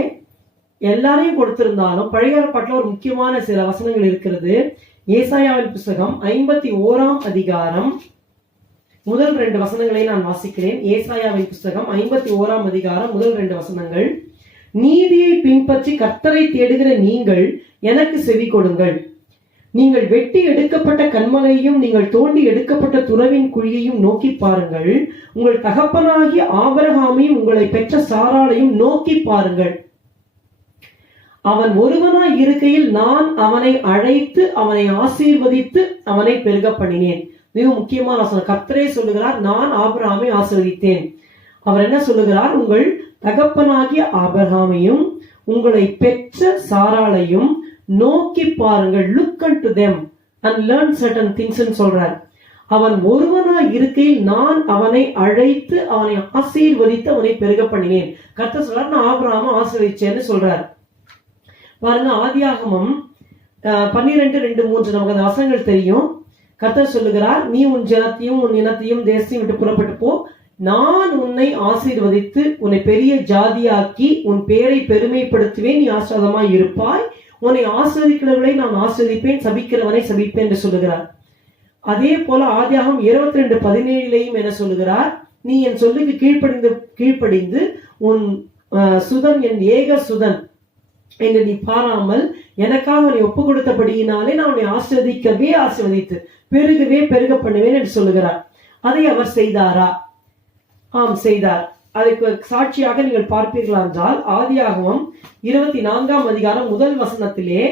எல்லாரையும் கொடுத்திருந்தாலும் பழைய ஏற்பாட்டில் ஒரு முக்கியமான சில வசனங்கள் இருக்கிறது. ஏசாயாவின் புஸ்தகம் 51ஆம் அதிகாரம் முதல் 2 வசனங்களை நான் வாசிக்கிறேன். ஏசாயாவின் புஸ்தகம் 51ஆம் அதிகாரம் முதல் 2 வசனங்கள். நீதியை பின்பற்றி கர்த்தரை தேடுகிற நீங்கள் எனக்கு செவி கொடுங்கள். நீங்கள் வெட்டி எடுக்கப்பட்ட கன்மலையையும் நீங்கள் தோண்டி எடுக்கப்பட்ட துறவின் குழியையும் நோக்கி பாருங்கள். உங்கள் தகப்பனாகிய ஆபிரகாமையும் உங்களை பெற்ற சாராளையும் நோக்கி பாருங்கள். அவன் ஒருவனாய் இருக்கையில் நான் அவனை அழைத்து அவனை ஆசீர்வதித்து அவனை பெருக பண்ணினேன். மிக முக்கியமான வசனம். கர்த்தரே சொல்லுகிறார், நான் ஆபிரகாமை ஆசீர்வதித்தேன். அவர் என்ன சொல்லுகிறார்? உங்கள் தகப்பனாகிய ஆபிரகாமையும் உங்களை பெற்ற சாராளையும் நோக்கி பாருங்கள். Look unto them and learn certain things ன்னு சொல்றார். அவன் ஒருவனாய் இருக்கையில் நான் அவனை அழைத்து அவனை ஆசீர்வதித்து அவனை பெருக பண்ணினேன். கர்த்தர் சொல்றார், நான் ஆபிரகாமை ஆசீர்வதிச்சேன்னு சொல்றார். பாருங்க, ஆதியாகமம் 12:2-3 நமக்கு அந்த வசனங்கள் தெரியும். கர்த்தர் சொல்லுகிறார், நீ உன் ஜனத்தையும் உன் இனத்தையும் தேசத்தையும் விட்டு புறப்பட்டு போ, நான் உன்னை ஆசீர்வதித்து உன்னை பெரிய ஜாதியாக்கி உன் பேரை பெருமைப்படுத்துவேன், நீ ஆசீர்வாதமாய் இருப்பாய், உன்னை ஆசீர்வதிக்கிறவர்களை நான் ஆசீர்வதிப்பேன், சபிக்கிறவனை சபிப்பேன் என்று சொல்லுகிறார். அதே போல ஆதியாகமம் 22:17 என்ன சொல்லுகிறார்? நீ என் சொல்லுக்கு கீழ்ப்படிந்து உன் சுதன் என் ஏக சுதன் என்று நீ பாராமல் எனக்காக நீ ஒப்பு கொடுத்தபடியினாலே நான் உன்னை ஆசீர்வதிக்கவே ஆசீர்வதித்து பெருகவே பெருக பண்ணுவேன் என்று சொல்லுகிறார். அதை அவர் செய்தாரா? ஆம், செய்தார். அதுக்கு சாட்சியாக நீங்கள் பார்ப்பீர்களா என்றால் ஆதியாகமம் 24 முதல் வசனத்திலே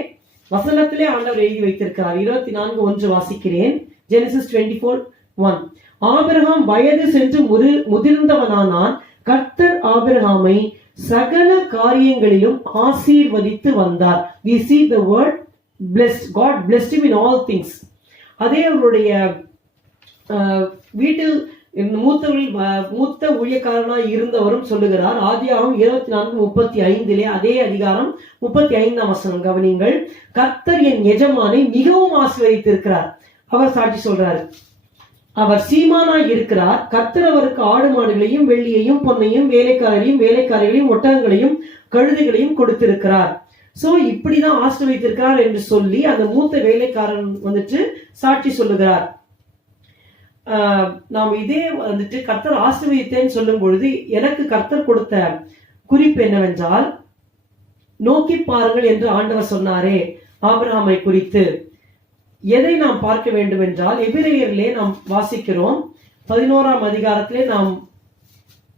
ஆண்டவர் எழுதி வைத்திருக்கிறார். 24:1 வாசிக்கிறேன். ஜெனசிஸ் 24:1. ஆபிரகாம் வயது சென்று முதிர்ந்தவனானான். கர்த்தர் ஆபிரகாமை சகல காரியங்களிலும் ஆசீர்வதித்து வந்தார். We see the word blessed. God blessed him in all things. அதே அவருடைய வீட்டில் மூத்த ஊழியக்காரனாய் இருந்தவரும் சொல்லுகிறார். ஆதியாகமம் 24:35 அதே அதிகாரம் 35 வசனம் கவனிங்கள். கர்த்தர் என் எஜமானை மிகவும் ஆசீர்வதித்திருக்கிறார். அவர் சாட்சி சொல்றாரு. அவர் சீமானாய் இருக்கிறார். கர்த்தர் அவருக்கு ஆடு மாடுகளையும் வெள்ளியையும் பொன்னையும் வேலைக்காரர்களையும் ஒட்டகங்களையும் கழுதைகளையும் கொடுத்திருக்கிறார். சோ இப்படிதான் ஆசீர்வதித்திருக்கிறார் என்று சொல்லி அந்த மூத்த வேலைக்காரன் சாட்சி சொல்லுகிறார். நாம் இதே கர்த்தர் ஆசீர்வதித்தேன்னு சொல்லும் பொழுது எனக்கு கர்த்தர் கொடுத்த குறிப்பு என்னவென்றால், நோக்கி பாருங்கள் என்று ஆண்டவர் சொன்னாரே ஆபிரகாமை குறித்து. எதை நாம் பார்க்க வேண்டும் என்றால், எபிரேயரிலே நாம் வாசிக்கிறோம் 11ஆம் அதிகாரத்திலே நாம்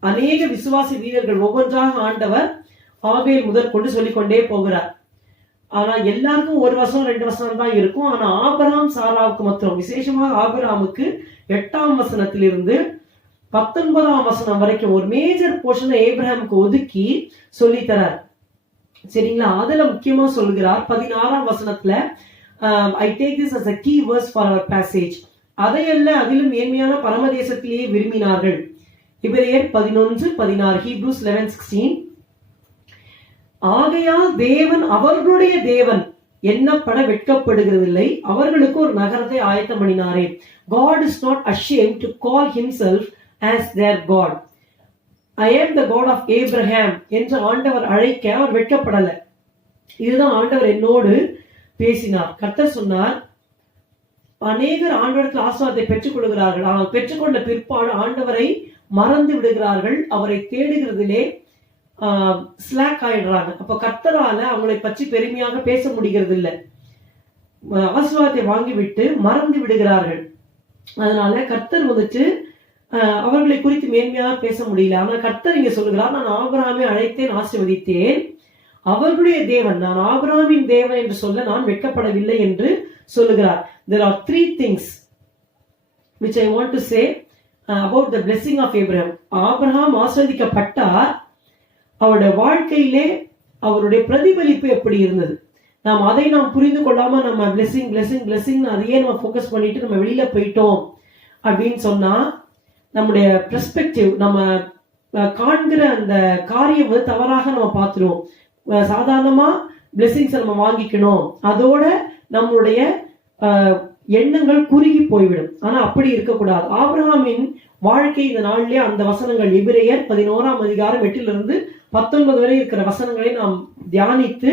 அநேக விசுவாசி வீரர்கள் ஒவ்வொன்றாக ஆண்டவர் ஆபேல் முதல் கொண்டு சொல்லிக்கொண்டே போகிறார். ஆனா எல்லாருக்கும் ஒரு வசனம் 2 வசனம் தான் இருக்கும். ஆனா ஆபிரகாம் சாராவுக்கு மாத்திரம், விசேஷமாக ஆபிரகாமுக்கு 8ஆம் வசனத்திலிருந்து 19ஆம் வசனம் வரைக்கும் ஒரு மேஜர் போர்ஷனை ஏப்ரஹாமுக்கு ஒதுக்கி சொல்லி தரார். சரிங்களா? அதுல முக்கியமா சொல்கிறார் 16ஆம் வசனத்துல, I take this as a key verse for our passage. அதையல்ல அதிலும் மேன்மையான பரமதேசத்திலேயே விரும்பினார்கள். எபிரேயர் 11:16. Hebrews 11:16. ஆகையால் தேவன் அவர்களுடைய தேவன் எண்ணப்பட வெட்கப்படுகிறதில்லை, அவர்களுக்கு ஒரு நகரத்தை ஆயத்தம் பண்ணினாரே. God is not ashamed to call himself as their God. I am the God of Abraham என்று ஆண்டவர் அழைக்க அவர் வெட்கப்படல. இதுதான் ஆண்டவர் என்னோடு பேசினார். கர்த்தர் சொன்னார், அநேகர் ஆண்டவரத்தில் ஆசீர்வாதத்தை பெற்றுக் கொள்கிறார்கள், ஆனால் பெற்றுக்கொண்ட பிற்பாடு ஆண்டவரை மறந்து விடுகிறார்கள், அவரை தேடுகிறதிலே ஸ்லாக் ஆயிடுறாங்க. அப்ப கர்த்தரால அவங்களை பற்றி பெருமையாக பேச முடிகிறது இல்லை, ஆசீர்வாதத்தை வாங்கிவிட்டு மறந்து விடுகிறார்கள். அதனால கர்த்தர் அவர்களை குறித்து மேன்மையாக பேச முடியல. ஆனா கர்த்தர் இங்க சொல்லுகிறார், நான் ஆபிரகாமை அழைத்தேன், ஆசீர்வதித்தேன், அவர்களுடைய தேவன், நான் ஆபிரகாமின் தேவன் என்று சொல்ல நான் வெட்கப்படவில்லை என்று சொல்லுகிறார். There are 3 things which I want to say about the blessing of Abraham. Abraham ஆசீர்வதிக்கப்பட்டார். அவருடைய வாழ்க்கையிலே அவருடைய பிரதிபலிப்பு எப்படி இருந்தது? அதை நாம் புரிந்து கொள்ளாம நம்ம பிளெஸிங் பிளெஸிங் பிளெஸிங் அதையே நம்ம ஃபோக்கஸ் பண்ணிட்டு நம்ம வெளியில போயிட்டோம் அப்படின்னு சொன்னா, நம்முடைய பெர்ஸ்பெக்டிவ், நம்ம காண்கிற அந்த காரியம் தவறாக நம்ம பார்த்துருவோம். சாதாரணமா பிளெஸிங்ஸ் நம்ம வாங்கிக்கணும், அதோட நம்மளுடைய எண்ணங்கள் குறுகி போய்விடும். ஆனா அப்படி இருக்கக்கூடாது. ஆபிரகாமின் வாழ்க்கை இந்த நாளிலே அந்த வசனங்கள் எபிரேயர் 11ஆம் அதிகாரம் 8-19 வரை இருக்கிற வசனங்களை நாம் தியானித்து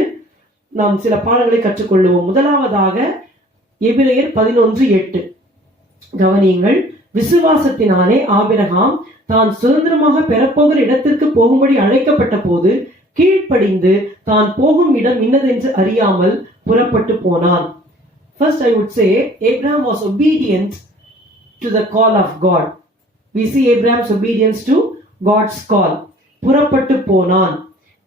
நாம் சில பாடங்களை கற்றுக்கொள்ளுவோம். முதலாவதாக எபிரேயர் 11:8 கவனியுங்கள். விசுவாசத்தினாலே ஆபிரகாம் தான் சுதந்திரமாக பெறப்போகிற இடத்திற்கு போகும்படி அழைக்கப்பட்ட போது கீழ்ப்படிந்து தான் போகும் இடம் இன்னதென்று அறியாமல் புறப்பட்டு போனான். First I would say Abraham was obedient to the call of God. We see Abraham's obedience to God's call. புறப்பட்டு போனான்.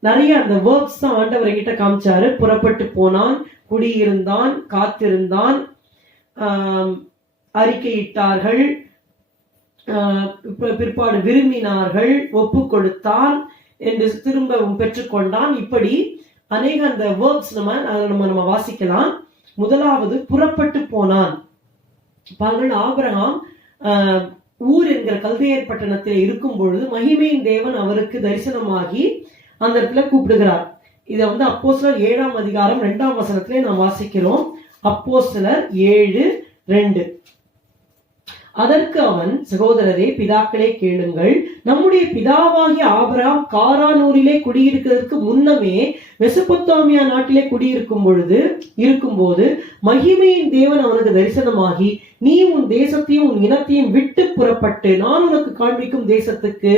நிறைய அந்த வேர்ப்ஸ் தான் ஆண்டவர் என்கிட்ட காமிச்சாரு. புறப்பட்டு போனான், குடியிருந்தான், காத்திருந்தான், அறிக்கையிட்டார்கள், பிற்பாடு விரும்பினார்கள், ஒப்பு கொடுத்தான் என்று திரும்பவும் பெற்றுக்கொண்டான். இப்படி அநேக அந்த வேர்ப்ஸ் நம்ம வாசிக்கலாம். முதலாவது புறப்பட்டு போனான். பாருங்கள், ஆபிரகாம் ஊர் என்கிற கல்தேயர் பட்டணத்தில் இருக்கும் பொழுது மகிமையின் தேவன் அவருக்கு தரிசனமாகி அந்த இடத்துல கூப்பிடுகிறார். இதை அப்போஸ்தலர் 7ஆம் அதிகாரம் 2ஆம் வசனத்திலே நாம் வாசிக்கிறோம். அப்போஸ்தலர் 7:2. அதற்கு அவன், சகோதரரே, பிதாக்களே, கேளுங்கள். நம்முடைய பிதாவாகிய ஆபிரகாம் காரானூரிலே குடியிருக்கிறதுக்கு முன்னமே மெசொப்பொத்தாமியா நாட்டிலே இருக்கும்போது மகிமையின் தேவன் அவனுக்கு தரிசனமாகி, நீ உன் தேசத்தையும் உன் இனத்தையும் விட்டு புறப்பட்டு நான் உனக்கு காண்பிக்கும் தேசத்துக்கு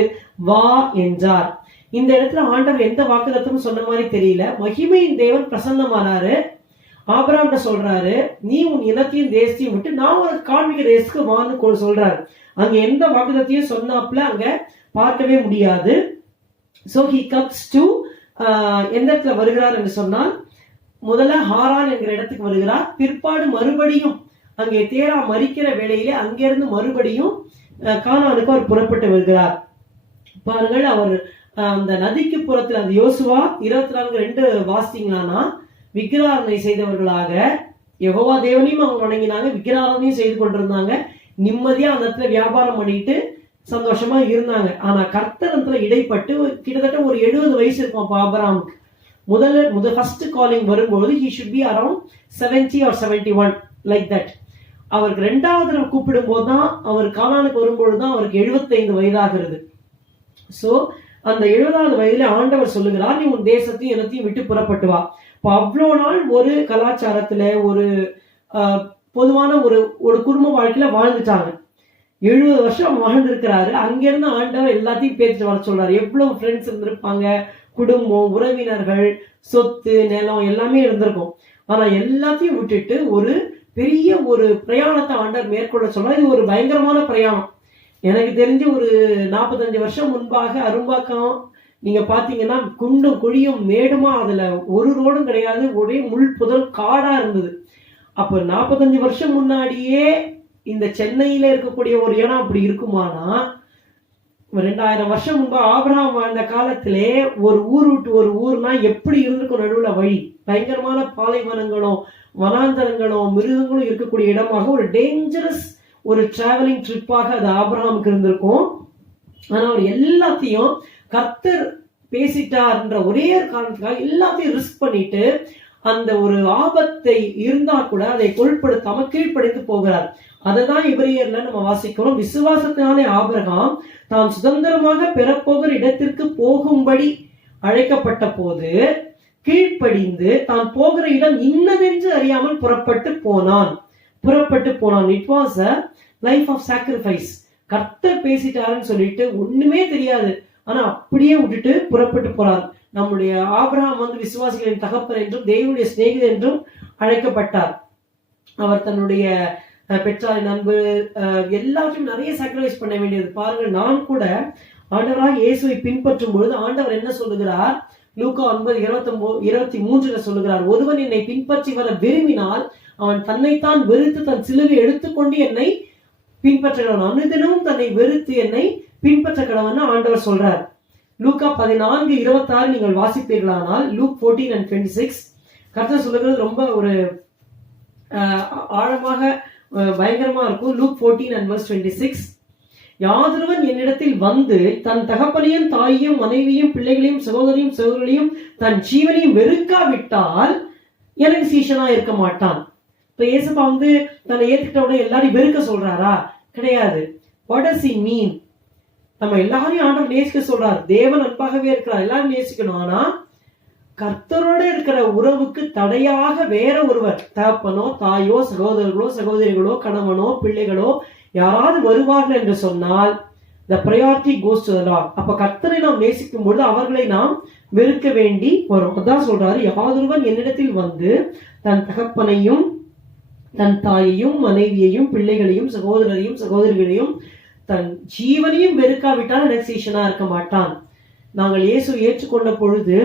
வா என்றார். இந்த இடத்துல ஆண்டவர் எந்த வாக்குத்தத்தமும் சொன்ன மாதிரி தெரியல. மகிமையின் தேவன் பிரசன்னமானாரு. ஆபிரகாம் சொல்றாரு, நீ உன் இனத்தையும் தேசத்தையும் விட்டு நான் உனக்கு காண்பிக்கிற தேசத்துக்கு வான்னு சொல்றாரு. அங்க எந்த வாக்குத்தத்தையும் சொன்னாப்ல அங்க பார்க்கவே முடியாது. So he comes to எந்த இடத்துல வருகிறார் என்று சொன்னால், முதல்ல ஹாரான் என்கிற இடத்துக்கு வருகிறார். பிற்பாடு மறுபடியும் அங்கே தேரா மரிக்கிற வேளையிலே அங்கிருந்து மறுபடியும் கானானுக்கு அவர் புறப்பட்டு வருகிறார். பாருங்கள், அவர் அந்த நதிக்கு புறத்தில் அந்த யோசுவா 24:2 வாசித்தீங்களானா, விக்கிராரனை செய்தவர்களாக யெகோவா தேவனையும் அவங்க வணங்கினாங்க, விக்கிராரனையும் செய்து கொண்டிருந்தாங்க. நிம்மதியா அந்த இடத்துல வியாபாரம் பண்ணிட்டு சந்தோஷமா இருந்தாங்க. ஆனா கர்த்தர் இடைப்பட்டு கிட்டத்தட்ட ஒரு 70 வயசு இருக்கும் ஆபிரகாமுக்கு. முதல் ஃபர்ஸ்ட் காலிங் வரும்போது he should be around 70 or 71 like that. அவருக்கு 2வது தடவை கூப்பிடும் போதுதான், அவர் கானானுக்கு வரும்பொழுதுதான் அவருக்கு 75 வயதாகிறது. சோ அந்த 70வது வயதுல ஆண்டவர் சொல்லுகிறார், நீ உன் தேசத்தையும் இனத்தையும் விட்டு புறப்பட்டு வா. இப்போ அவ்வளோ நாள் ஒரு கலாச்சாரத்துல ஒரு பொதுவான ஒரு குடும்ப வாழ்க்கையில வாழ்ந்துட்டாங்க. 70 வருஷம் வாழ்ந்திருக்கிறாரு. அங்கிருந்து ஆண்டவர் எல்லாத்தையும் பேசிட்டு வர சொல்றாரு. எவ்வளவு ஃப்ரெண்ட்ஸ் இருந்திருப்பாங்க, குடும்பம், உறவினர்கள், சொத்து, நிலம் எல்லாமே இருந்திருக்கும். ஆனா எல்லாத்தையும் விட்டுட்டு ஒரு பெரிய ஒரு பிரயாணத்தை ஆண்டவர் மேற்கொள்ள சொல்றாரு. இது ஒரு பயங்கரமான பிரயாணம். எனக்கு தெரிஞ்சு ஒரு 45 வருஷம் முன்பாக அரும்பாக்கம் நீங்க பாத்தீங்கன்னா குண்டும் குழியும் மேடுமா, அதுல ஒரு ரோடும் கிடையாது, ஒரே முள் புதல் காடா இருந்தது. அப்ப 45 வருஷம் முன்னாடியே இந்த சென்னையில இருக்கக்கூடிய ஒரு இடம் அப்படி இருக்குமானா, 2000 வருஷம் முன்பு ஆபிரகாம் வாழ்ந்த காலத்திலே ஒரு ஊர் விட்டு ஒரு ஊர்னா எப்படி இருந்திருக்கும்? நடுவுல வழி, பயங்கரமான பாலைவனங்களும் வனாந்தரங்களும் மிருகங்களும் இருக்கக்கூடிய இடமாக, ஒரு டேஞ்சரஸ் ஒரு டிராவலிங் ட்ரிப்பாக அது ஆபிரகாமுக்கு இருந்திருக்கும். ஆனா அவர் எல்லாத்தையும் கர்த்தர் பேசிட்டார்ன்ற ஒரே காரணத்துக்காக எல்லாத்தையும் ரிஸ்க் பண்ணிட்டு அந்த ஒரு ஆபத்தை இருந்தா கூட அதை பொருட்படுத்தாம கீழ்ப்படிந்து போகிறார். அததான் எபிரேயர்ல நம்ம வாசிக்கிறோம். விசுவாசத்தினாலே ஆபிரகாம் தான் சுதந்திரமாக பெறப்போகிற இடத்திற்கு போகும்படி அழைக்கப்பட்ட போது கீழ்ப்படிந்து தான் போகிற இடம் இன்னதென்று அறியாமல் புறப்பட்டு போனான். It was a life of sacrifice. கர்த்தர் பேசிட்டாருன்னு சொல்லிட்டு ஒண்ணுமே தெரியாது, ஆனா அப்படியே விட்டுட்டு புறப்பட்டு போறார். நம்முடைய ஆபிரகாம் விசுவாசிகளின் தகப்பன் என்றும் தேவனுடைய சிநேகிதர் என்றும் அழைக்கப்பட்டார். அவர் தன்னுடைய பெற்றாரின் அன்பு எல்லாத்தையும் நிறைய சாக்ரிஃபைஸ் பண்ண வேண்டியது. பாருங்கள், நான் கூட ஆண்டவராக இயேசுவை பின்பற்றும் பொழுது ஆண்டவர் என்ன சொல்லுகிறார்? லூக்கா 9:23 சொல்லுகிறார், ஒருவன் என்னை பின்பற்றி வர விரும்பினால் அவன் தன்னைத்தான் வெறுத்து தன் சிலுவை எடுத்துக்கொண்டு என்னை பின்பற்ற கடவன். அனுதினமும் தன்னை வெறுத்து என்னை பின்பற்ற கடவன் ஆண்டவர் சொல்றார். லூக்கா 14:26 நீங்கள் வாசிப்பீர்களானால், லூக் 14:26 கர்த்தர் சொல்லுகிறது ரொம்ப ஒரு ஆழமாக பயங்கரமா இருக்கும். லூக் 14:26, யாதொருவன் என்னிடத்தில் வந்து தன் தகப்பனையும் தாயையும் மனைவியும் பிள்ளைகளையும் சகோதரிகளையும் தன் ஜீவனையும் வெறுக்காவிட்டால் எனக்கு சீஷனா இருக்க மாட்டான். இப்ப இயேசுப்பா தன்னை ஏத்துக்கிட்ட உடனே எல்லாரையும் வெறுக்க சொல்றாரா? கிடையாது. வாட் டஸ் ஹி மீன்? நம்ம எல்லாரையும் ஆண்டவர் நேசிக்க சொல்றார். தேவன் அன்பாகவே இருக்கிறார், எல்லாரும் நேசிக்கணும். ஆனா கர்த்தரோட இருக்கிற உறவுக்கு தடையாக வேற ஒருவர், தகப்பனோ தாயோ சகோதரர்களோ சகோதரிகளோ கணவனோ பிள்ளைகளோ யாராவது வருவார்கள் என்று சொன்னால் the priority goes to the Lord. அப்ப கர்த்தரை நாம் நேசிக்கும் பொழுது அவர்களை நாம் வெறுக்க வேண்டி வரும். அதான் சொல்றாரு, யாதொருவன் என்னிடத்தில் வந்து தன் தகப்பனையும் தன் தாயையும் மனைவியையும் பிள்ளைகளையும் சகோதரரையும் சகோதரிகளையும் தன் ஜீவனையும் வெறுக்காவிட்டால் எனக்கு சீஷனா இருக்க மாட்டான். நாங்கள் இயேசு ஏற்றுக்கொண்ட பொழுது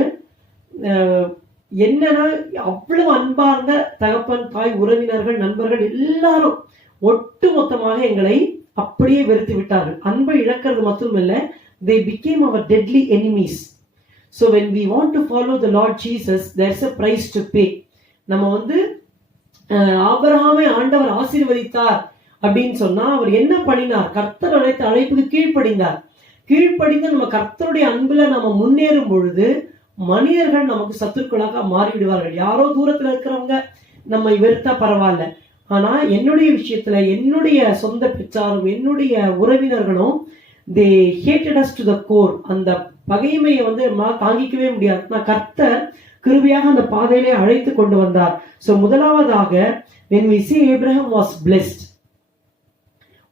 என்னன்னா, அவ்வளவு அன்பார்ந்த தகப்பன், தாய், உறவினர்கள், நண்பர்கள் எல்லாரும் ஒட்டு மொத்தமாக எங்களை அப்படியே வெறுத்து விட்டார்கள். அன்பை இழக்கிறது மட்டுமில்ல, they became our deadly enemies. So when we want to follow the Lord Jesus, there's a price to pay. நம்ம வந்து ஆபிரகாமை ஆண்டவர் ஆசீர்வதித்தார் அப்படின்னு சொன்னா அவர் என்ன பண்ணினார்? கர்த்தர் அழைத்த அழைப்புக்கு கீழ்ப்படிந்தார். கீழ்ப்படிந்து நம்ம கர்த்தருடைய அன்புல நம்ம முன்னேறும் பொழுது மனிதர்கள் நமக்கு சத்துருக்களாக மாறிவிடுவார்கள். யாரோ தூரத்துல இருக்கிறவங்க நம்ம வெறுத்தா பரவாயில்ல, ஆனா என்னுடைய விஷயத்துல என்னுடைய சொந்த பெற்றாரும் என்னுடைய உறவினர்களும் they hated us to the core. அந்த பகைமையை வந்து தாங்கிக்கவே முடியாது. நான் கர்த்தர் கிருபையாக அந்த பாதையிலே அழைத்து கொண்டு வந்தார். சோ முதலாவதாக when we see Abraham was blessed,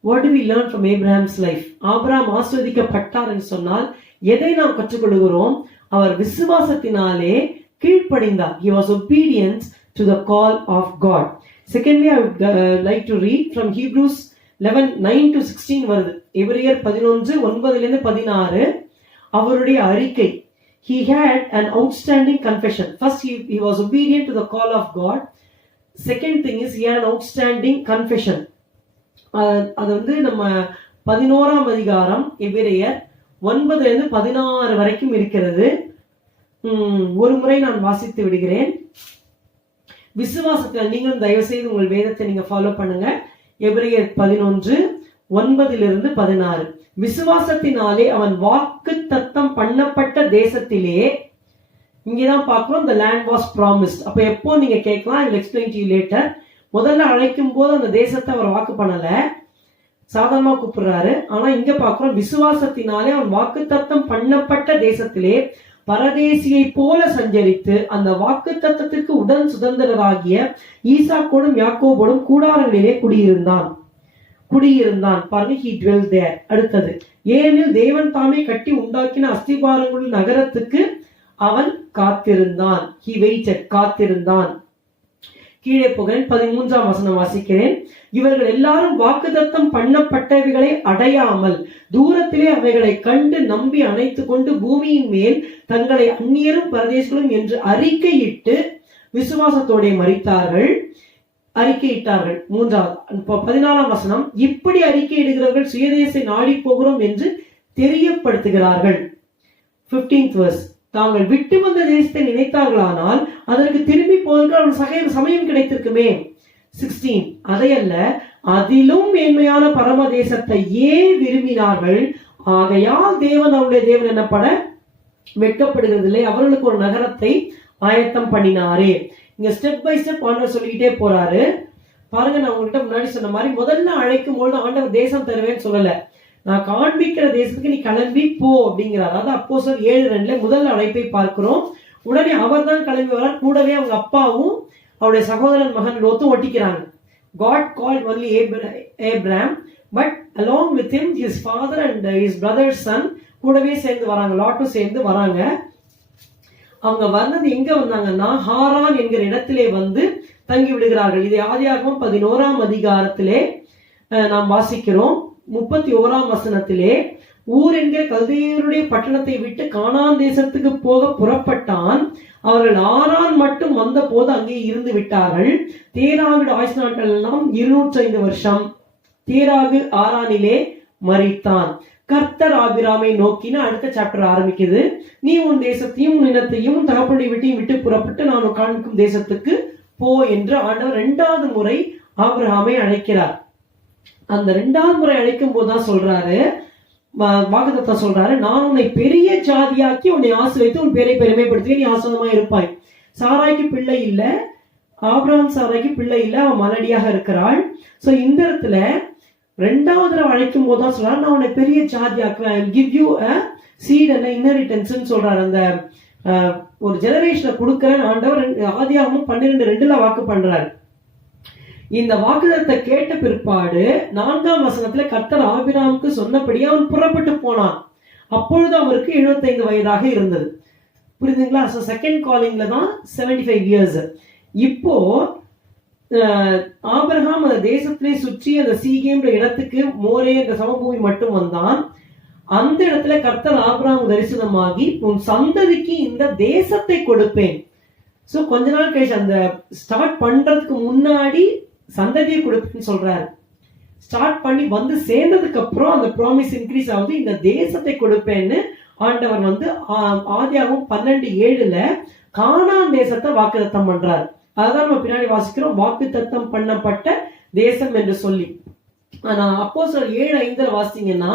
what do we learn from Abraham's life? Abraham ஆசீர்வதிக்கப்பட்டார் என்று சொன்னால் எதை நாம் கற்றுக்கொள்கிறோம்? அவர் விசுவாசத்தினாலே கீழ்ப்படிந்தார். He was obedient to the call of God. Secondly, I would like to read from Hebrews 11:9-16 வருது. எபிரேயர் 11:9-16 அவருடைய அறிக்கை. He had an outstanding confession. First, he was obedient to the call of God. Second thing is he had an outstanding confession. அது வந்து நம்ம 11ஆம் அதிகாரம் எபிரேயர் 9-16 வரைக்கும் இருக்கிறது. ஒரு முறை நான் வாசித்து விடுகிறேன். விசுவாசத்தில் நீங்களும் தயவு செய்து உங்கள் வேதத்தை நீங்க ஃபாலோ பண்ணுங்க. எபிரேயர் 11:9-16. விசுவாசத்தினாலே அவன் வாக்கு தத்தம் பண்ணப்பட்ட தேசத்திலே, இங்கதான் பார்க்கிறோம் the land was promised. அப்ப எப்போ நீங்க கேட்கலாம், I will explain to you later. முதல்ல அழைக்கும் போது அந்த தேசத்தை அவர் வாக்கு பண்ணல, சாதாரணமா கூப்பிடுறாரு. ஆனா இங்க பார்க்கிறோம் விசுவாசத்தினாலே அவன் வாக்கு தத்தம் பண்ணப்பட்ட தேசத்திலே பரதேசியை போல சஞ்சரித்து அந்த வாக்கு தத்தத்திற்கு உடன் சுதந்திரராகிய ஈசாக்கோடும் யாக்கோபோடும் கூடாரங்களிலே குடியிருந்தான். பாருங்க, he dwelt there. அடுத்தது, ஏனெனில் தேவன் தாமே கட்டி உண்டாக்கின அஸ்திபாரங்கள் நகரத்துக்கு அவன் காத்திருந்தான். he waited, காத்திருந்தான். கீழே போகிறேன், 13ஆம் வசனம் வாசிக்கிறேன். இவர்கள் எல்லாரும் வாக்குத்தத்தம் பண்ணப்பட்டவைகளை அடையாமல் தூரத்திலே அவைகளை கண்டு நம்பி அணைத்து கொண்டு பூமியின் மேல் தங்களை அந்நியரும் பரதேசிகளும் என்று அறிக்கையிட்டு விசுவாசத்தோட மரித்தார்கள், அறிக்கையிட்டார்கள். 14ஆம் வசனம், இப்படி அறிக்கையிடுகிறவர்கள் சுயதேசை நாடி போகிறோம் என்று தெரியப்படுத்துகிறார்கள். 15th verse, தாங்கள் விட்டு வந்த தேசத்தை நினைத்தார்களானால் அதற்கு திரும்பி போவதற்கு சமயம் கிடைத்திருக்குமே. 16, அதையல்ல அதிலும் மேன்மையான பரம தேசத்தை ஏன் விரும்பினார்கள்? ஆகையால் தேவன் அவருடைய தேவன் என்னப்பட வெட்கப்படுகிறதில்லை, அவர்களுக்கு ஒரு நகரத்தை ஆயத்தம் பண்ணினாரே. இங்க ஸ்டெப் பை ஸ்டெப் ஆண்டவர் சொல்லிக்கிட்டே போறாரு. பாருங்க, நான் உங்ககிட்ட முன்னாடி சொன்ன மாதிரி முதல்ல அழைக்கும் பொழுது ஆண்டவர் தேசம் தருவேன்னு சொல்லல, நான் காண்பிக்கிற தேசத்துக்கு நீ கிளம்பி போ அப்படிங்கிறார். அதாவது அப்போஸ்தலர் 7:2 முதல் அழைப்பை பார்க்கிறோம். உடனே அவர் தான் கிளம்பி வரார். கூடவே அவங்க அப்பாவும் அவருடைய சகோதரன் மகன் லோத்தும் ஒட்டிக்கிறாங்க. God called only Abraham, but along with him his father and his brother's son கூடவே சேர்ந்து வராங்க, லாட்டும் சேர்ந்து வராங்க. அவங்க வந்தது எங்க வந்தாங்கன்னா ஹாரான் என்கிற இடத்திலே வந்து தங்கி விடுகிறார்கள். இதை ஆதியாகமம் 11ஆம் அதிகாரத்திலே நாம் வாசிக்கிறோம். 31ஆம் வசனத்திலே, ஊர் என்கிற கல்தேயருடைய பட்டணத்தை விட்டு கானான் தேசத்துக்கு போக புறப்பட்டான். அவர்கள் ஆரான் மட்டும் வந்த போது அங்கே இருந்து விட்டார்கள். தேராகுடைய ஆயுசு நாட்கள் எல்லாம் 205 வருஷம். தேராகு ஆரானிலே மரித்தான். கர்த்தர் ஆபிராமை நோக்கின அடுத்த சாப்டர் ஆரம்பிக்குது. நீ உன் தேசத்தையும் உன் இனத்தையும் உன் தகப்பனுடைய வீட்டையும் விட்டு புறப்பட்டு நான் காண்பிக்கும் தேசத்துக்கு போ என்று ஆண்டவர் 2வது முறை ஆபிரகாமை அழைக்கிறார். அந்த 2வது முறை அழைக்கும் போதுதான் சொல்றாரு, வாக்குத்தத்தம் சொல்றாரு, நான் உன்னை பெரிய ஜாதியாக்கி உன்னை ஆசீர்வதித்து உன் பேரை பெருமைப்படுத்தி நீ ஆசீர்வாதமா இருப்பாய். சாராய்க்கு பிள்ளை இல்ல, ஆபிரகாம் சாராய்க்கு பிள்ளை இல்ல, அவன் மலடியாக இருக்கிறாள். சோ இந்த இடத்துல 2வது தடவை அழைக்கும் போதுதான் சொல்றாரு, நான் உன்னை பெரிய ஜாதியாக்குவேன், I will give you a seed and inheritance சொல்றாரு. அந்த ஒரு ஜெனரேஷனை கொடுக்கிறேன் ஆண்டவர். ஆதியாகமம் 12:2 வாக்கு பண்றாரு. இந்த வாக்குதத்தை கேட்ட பிற்பாடு 4ஆம் வசனத்துல கர்த்தர் ஆபிரகாமுக்கு சொன்னபடியே அவன் புறப்பட்டு போனான். அப்பொழுது அவருக்கு 75 வயதாக இருந்தது. புரியுதுங்களா? ஸோ செகண்ட் காலிங்ல தான் 75 இயர்ஸ். இப்போ ஆபிரகாம் அந்த தேசத்திலே சுற்றி அந்த சீகேம்ன்ற இடத்துக்கு மோரே என்ற சமபூமி மட்டும் வந்தான். அந்த இடத்துல கர்த்தர் ஆபிரகாம் தரிசனமாகி உன் சந்ததிக்கு இந்த தேசத்தை கொடுப்பேன். ஸோ கொஞ்ச நாள் கழிச்சு அந்த ஸ்டார்ட் பண்றதுக்கு முன்னாடி சந்ததியை கொடுப்பேன்னு சொல்றாரு. ஸ்டார்ட் பண்ணி வந்து சேர்ந்ததுக்கு அப்புறம் அந்த ப்ராமிஸ் இன்க்ரீஸ் ஆகுது. இந்த தேசத்தை கொடுப்பேன்னு ஆண்டவர் வந்து ஆதியாகமம் 12:7 கானான் தேசத்தை வாக்குத்தத்தம் பண்றாரு. அதான் நம்ம பின்னாடி வாசிக்கிறோம், வாக்குத்தத்தம் பண்ணப்பட்ட தேசம் என்று சொல்லி. ஆனா அப்போஸ்தலர் 7:5 வாசித்தீங்கன்னா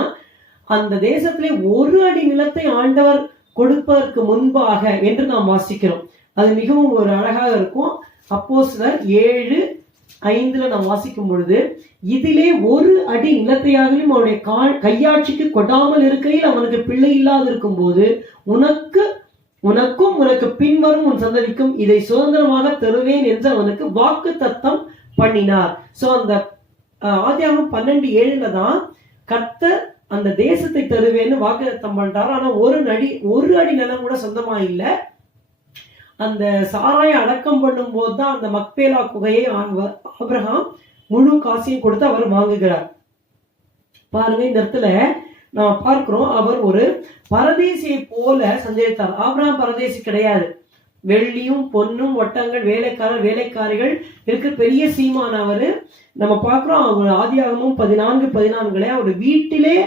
அந்த தேசத்திலே ஒரு அடி நிலத்தை ஆண்டவர் கொடுப்பதற்கு முன்பாக என்று நாம் வாசிக்கிறோம். அது மிகவும் ஒரு அழகாக இருக்கும். அப்போஸ்தலர் 7:5 நாம் வாசிக்கும் பொழுது, இதிலே ஒரு அடி நிலத்தையாகலும் அவனுடைய கையாட்சிக்கு கொடாமல் இருக்கையில் அவனுக்கு பிள்ளை இல்லாது இருக்கும் போது உனக்கும் உனக்கு பின்வரும் உன் சந்ததிக்கும் இதை சுதந்திரமாக தருவேன் என்று அவனுக்கு வாக்கு தத்தம் பண்ணினார். சோ அந்த ஆதியாகமம் 12:7 தான் கர்த்தர் அந்த தேசத்தை தருவேன்னு வாக்கு தத்தம் பண்றாரு. ஆனா ஒரு அடி நிலம் கூட சொந்தமா இல்ல. அந்த சாராயை அடக்கம் பண்ணும் போதுதான் அந்த மக்பேலா குகையை ஆபிரகாம் முழு காசையும் கொடுத்து அவர் வாங்குகிறார். பாருங்க, இந்த இடத்துல நாம் பார்க்கிறோம், அவர் ஒரு பரதேசியை போல சஞ்சரித்தார். ஆபிரகாம் பரதேசி கிடையாது. வெள்ளியும் பொன்னும் ஒட்டங்கள் வேலைக்காரிகள் இருக்கிற பெரிய சீமான அவரு. நம்ம பார்க்கிறோம், அவர் ஆதியாகமும் 14:14 அவர் வீட்டிலே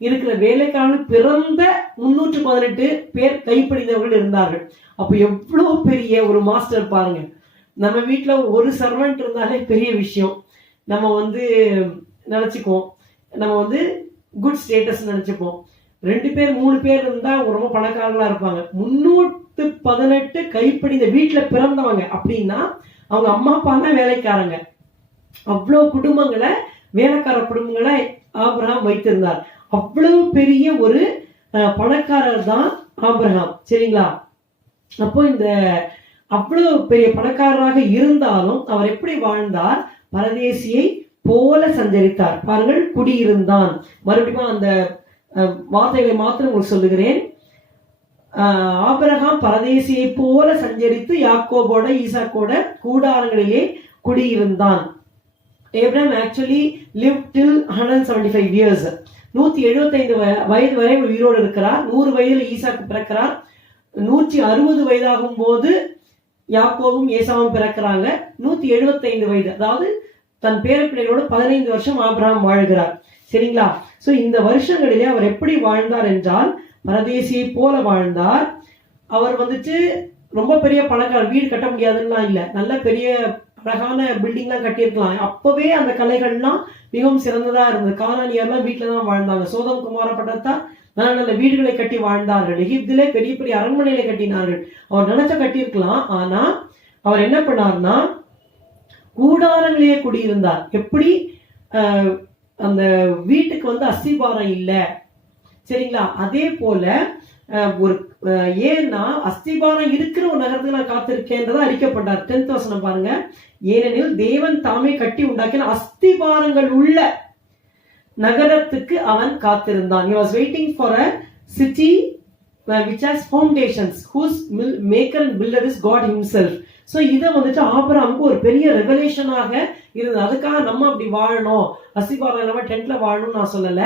இருக்கிற வேலைக்காரர்கள் பிறந்த 318 பேர் கைப்பிடிந்தவர்கள் இருந்தார்கள். அப்ப எவ்வளவு பெரிய ஒரு மாஸ்டர் பாருங்க. நம்ம வீட்டுல ஒரு சர்வெண்ட் இருந்தாலே பெரிய விஷயம். நம்ம வந்து நினைச்சுக்குவோம், நம்ம வந்து குட் ஸ்டேட்டஸ் நினைச்சுப்போம். 2 பேர் 3 பேர் இருந்தா அவங்க ரொம்ப பணக்காரங்களா இருப்பாங்க. 318 கைப்பிடிந்த வீட்டுல பிறந்தவங்க அப்படின்னா அவங்க அம்மா அப்பா தான் வேலைக்காரங்க. அவ்வளவு குடும்பங்களை, வேலைக்கார குடும்பங்களை ஆபிரகாம் வைத்திருந்தார். அவ்வளவு பெரிய ஒரு பணக்காரர் தான் ஆபிரகாம். சரிங்களா? அப்போ இந்த அவ்வளவு பெரிய பணக்காரராக இருந்தாலும் அவர் எப்படி வாழ்ந்தார்? பரதேசியை போல சஞ்சரித்தார். பாருங்கள், குடியிருந்தான். மறுபடியும் அந்த வார்த்தைகளை மாத்திரம் உங்களுக்கு சொல்லுகிறேன். ஆபிரகாம் பரதேசியை போல சஞ்சரித்து யாக்கோபோட ஈசாக்கோட கூடாரங்களிலே குடியிருந்தான். Abraham actually lived till 175 years. 175 வயது வரை உயிரோடு இருக்கிறார். 100 வயதில் ஈசாக்கு பிறக்கிறார். 160 வயதாகும் போது யாக்கோவும் ஏசாவும் பிறக்கிறாங்க. 175 வயது, அதாவது தன் பேரப்பிள்ளைகளோடு 15 வருஷம் ஆபிரகாம் வாழ்கிறார். சரிங்களா? சோ இந்த வருஷங்களிலே அவர் எப்படி வாழ்ந்தார் என்றால் பரதேசியை போல வாழ்ந்தார். அவர் வந்துட்டு ரொம்ப பெரிய பணக்காரர், வீடு கட்ட முடியாதுன்னா இல்ல, நல்ல பெரிய அழகான பில்டிங்லாம் கட்டியிருக்கலாம். அப்பவே அந்த கலைகள்லாம் மிகவும் சிறந்ததா இருந்தது. கானானியர்லாம் வீட்டுல தான் வாழ்ந்தாங்க. சோதம் குமார பட்டத்தான் நல்ல நல்ல வீடுகளை கட்டி வாழ்ந்தார்கள். எகிப்திலே பெரிய பெரிய அரண்மனையில கட்டினார்கள். அவர் நினைச்ச கட்டியிருக்கலாம். ஆனா அவர் என்ன பண்ணார்னா கூடாரங்களையே குடியிருந்தார். எப்படி? அந்த வீட்டுக்கு வந்து அஸ்திபாரம் இல்ல. சரிங்களா? அதே போல ஒரு ஏன்னா அஸ்திபாரம் இருக்கிற ஒரு நகரத்துக்கு நான் காத்திருக்கேன்றதை அறிக்கப்பட்டார். 10th வசனம் பாருங்க. ஏனெனில் தேவன் தாமே கட்டி உண்டாக்கின அஸ்திபாரங்கள் உள்ள நகரத்துக்கு அவன் காத்திருந்தான். He was waiting for a city which has foundations, whose maker and builder is God himself. So இத வந்துட்டு ஆபிரகாமுக்கு ஒரு பெரிய ரெவலேஷனாக இருந்தது. அதுக்காக நம்ம அப்படி வாழணும், அஸ்திபாரம் இல்லாம டென்ட்ல வாழணும்னு நான் சொல்லல.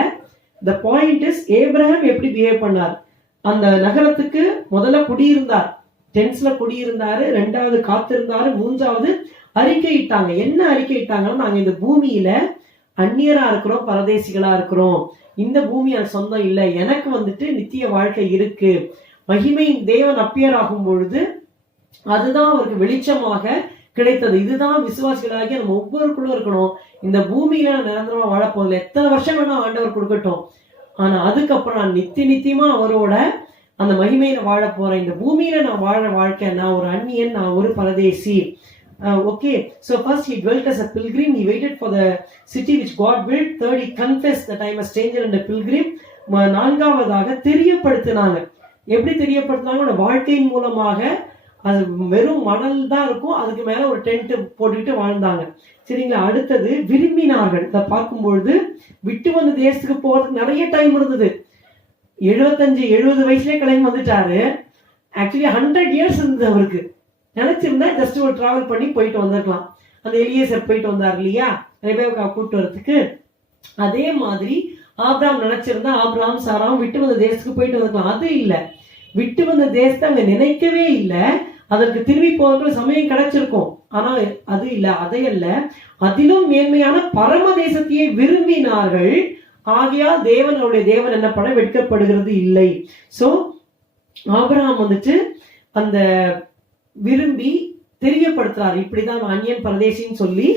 The point is, ஏப்ரஹாம் எப்படி பிஹேவ் பண்ணார்? அந்த நகரத்துக்கு முதல்ல குடியிருந்தார், டென்ட்ஸ்ல குடியிருந்தாரு. 2வது காத்திருந்தாரு. 3வது அறிக்கையிட்டாங்க. என்ன அறிக்கையிட்டாங்கன்னா, நாங்க இந்த பூமியில அந்நியரா இருக்கிறோம், பரதேசிகளா இருக்கிறோம், இந்த பூமி எனக்கு சொந்தம் இல்லை, எனக்கு வந்துட்டு நித்திய வாழ்க்கை இருக்கு. மகிமையின் தேவன் அப்பியர் ஆகும் பொழுது அதுதான் அவருக்கு வெளிச்சமாக கிடைத்தது. இதுதான் விசுவாசிகளாகி நம்ம ஒவ்வொருக்குள்ளும் இருக்கணும். இந்த பூமியில நான் நிரந்தரமா வாழப்போதில்லை, எத்தனை வருஷம் வேணா ஆண்டவர் கொடுக்கட்டும், ஆனா அதுக்கப்புறம் நான் நித்தியமா அவரோட அந்த மகிமையில வாழ போறேன். இந்த பூமியில நான் வாழ வாழ்க்கை, நான் ஒரு அந்நியன், நான் ஒரு பரதேசி. Okay, so first he dwelt as a pilgrim. He waited for the city which God built. Third, he confessed that I am a stranger and a pilgrim. 4வதாக தெரியப்படுத்தினாங்க. எப்படி தெரியப்படுத்தினாங்க? வாழ்க்கையின் மூலமாக அது வெறும் மணல் தான் இருக்கும், அதுக்கு மேல ஒரு டென்ட் போட்டுக்கிட்டு வாழ்ந்தாங்க. சரிங்களா. அடுத்தது விரும்பினார்கள். இதை பார்க்கும்பொழுது விட்டு வந்த தேசத்துக்கு போறதுக்கு நிறைய டைம் இருந்தது. 75-70 வயசுலயே கிளம்பி வந்துட்டாரு. ஆக்சுவலி 100 இயர்ஸ் இருந்தது அவருக்கு. நினைச்சிருந்தா ஜஸ்ட் ஒரு டிராவல் பண்ணி போயிட்டு வந்திருக்கலாம். அந்த எலியேசர் போயிட்டு வந்தார் இல்லையா, ரெபேக்கா கூட்டு வரதுக்கு. அதே மாதிரி ஆபிரகாம் நினைச்சிருந்தா ஆபிரகாம் சாராவும் விட்டு வந்த தேசத்துக்கு போயிட்டு வந்திருக்கலாம். அது இல்ல, விட்டு வந்த தேசத்தை அங்க நினைக்கவே இல்லை. அதற்கு திரும்பி போகிற சமயம் கிடைச்சிருக்கும். ஆனா அது இல்ல, அதையல்ல, அதிலும் மேன்மையான பரம தேசத்தையே விரும்பினார்கள். ஆகையால் தேவன், அவருடைய தேவன் என்ன பண்ண வெட்கப்படுகிறது இல்லை. சோ ஆபிரகாம் வந்துட்டு அந்த விரும்பி தெரியப்படுத்துறாரு, இப்படிதான் அந்நியன் பரதேசின்னு சொல்லி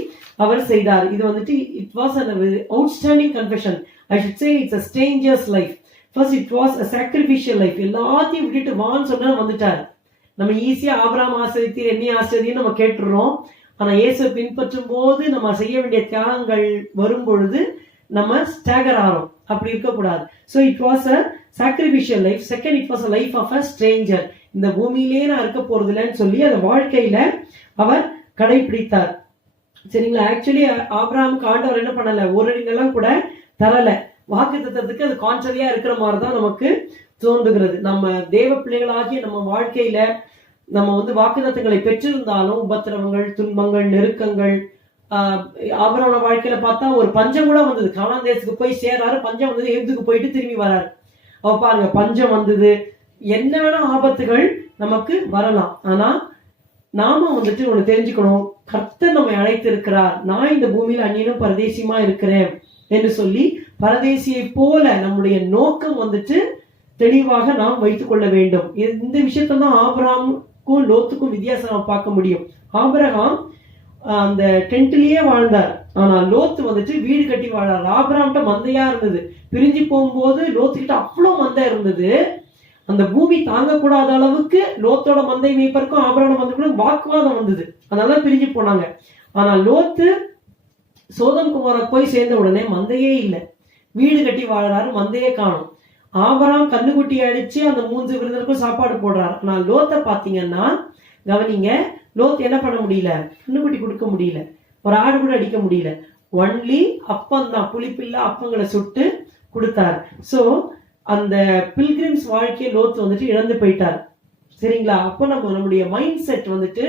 அவர் செய்தார். இது வந்துட்டு it was an outstanding confession. I should say it's a stranger's life. First it was a sacrificial life. எல்லாத்தையும் விட்டுட்டு வான்னு சொன்னா வந்துட்டார். நம்ம ஈஸியா ஆபிரகாம் ஆசிரியர் என்னைய ஆசிரியர் நம்ம கேட்டுறோம். ஆனா இயேசுவை பின்பற்றும் போது நம்ம செய்ய வேண்டிய தியாகங்கள் வரும் பொழுது நம்ம ஸ்டாகர் ஆறோம். அப்படி இருக்கக்கூடாது. So it was a sacrificial life. Second, it was a life of a stranger. இந்த பூமியிலேயே நான் இருக்க போறது இல்லைன்னு சொல்லி அந்த வாழ்க்கையில அவர் கடைபிடித்தார். சரிங்களா. ஆக்சுவலி ஆபிரகாமுக்கு ஆண்டவர் என்ன பண்ணல, ஒரு நிலம் கூட தரல. வாக்கு தத்தத்துக்கு அது கான்ட்ரரியா இருக்கிற மாதிரி தான் நமக்கு தோன்றுகிறது. நம்ம தேவ பிள்ளைகளாகிய நம்ம வாழ்க்கையில நம்ம வந்து வாக்குத்தத்தங்களை பெற்றிருந்தாலும் உபத்திரவங்கள், துன்பங்கள், நெருக்கங்கள், ஆபிரகாம் வாழ்க்கையில பார்த்தா ஒரு பஞ்சம் கூட வந்தது. கானான் தேசத்துக்கு போய் சேராரு, பஞ்சம் வந்தது, எகிப்துக்கு போயிட்டு திரும்பி வராரு. அவ பாருங்க, பஞ்சம் வந்தது, என்ன வேணா ஆபத்துகள் நமக்கு வரலாம். ஆனா நாம வந்துட்டு ஒண்ணு தெரிஞ்சுக்கணும், கர்த்தர் நம்மை அழைத்து இருக்கிறார். நான் இந்த பூமியில அந்நியனும் பரதேசியமா இருக்கிறேன் என்று சொல்லி பரதேசியை போல நம்முடைய நோக்கம் வந்துட்டு தெளிவாக நாம் வைத்துக் கொள்ள வேண்டும். இந்த விஷயத்தான் தான் ஆபிரகாமுக்கும் லோத்துக்கும் வித்தியாசம் பார்க்க முடியும். ஆபிரகாம் அந்த டென்ட்லயே வாழ்ந்தார், ஆனா லோத்து வந்துட்டு வீடு கட்டி வாழார். ஆபிரகாம்கிட்ட மந்தையா இருந்தது, பிரிஞ்சு போகும்போது லோத்துக்கிட்ட அவ்வளவு மந்தை இருந்தது. அந்த பூமி தாங்கக்கூடாத அளவுக்கு லோத்தோட மந்தை மேய்ப்பருக்கும் ஆபிரகாமோட மந்தைக்கும் வாக்குவாதம் வந்தது, அதனால பிரிஞ்சு போனாங்க. ஆனா லோத்து சோதம் குமார போய் சேர்ந்த உடனே மந்தையே இல்லை, வீடு கட்டி வாழறாரு, மந்தையே காணும். ஆபிரகாம் கண்ணுக்குட்டி அடிச்சு அந்த 3 விருந்தருக்கும் சாப்பாடு போடுறாரு. ஆனா லோத்தை பாத்தீங்கன்னா கவனிங்க, லோத் என்ன பண்ண முடியல, கண்ணுக்குட்டி கொடுக்க முடியல, ஒரு ஆடு கூட அடிக்க முடியல. ஒன்லி அப்பம் தான், புளிப்பில்லா அப்பங்களை சுட்டு கொடுத்தார். சோ அந்த பில்கிரிம்ஸ் வாழ்க்கையை லோத் வந்துட்டு இழந்து போயிட்டார். சரிங்களா. அப்போ நம்மளுடைய மைண்ட் செட் வந்துட்டு,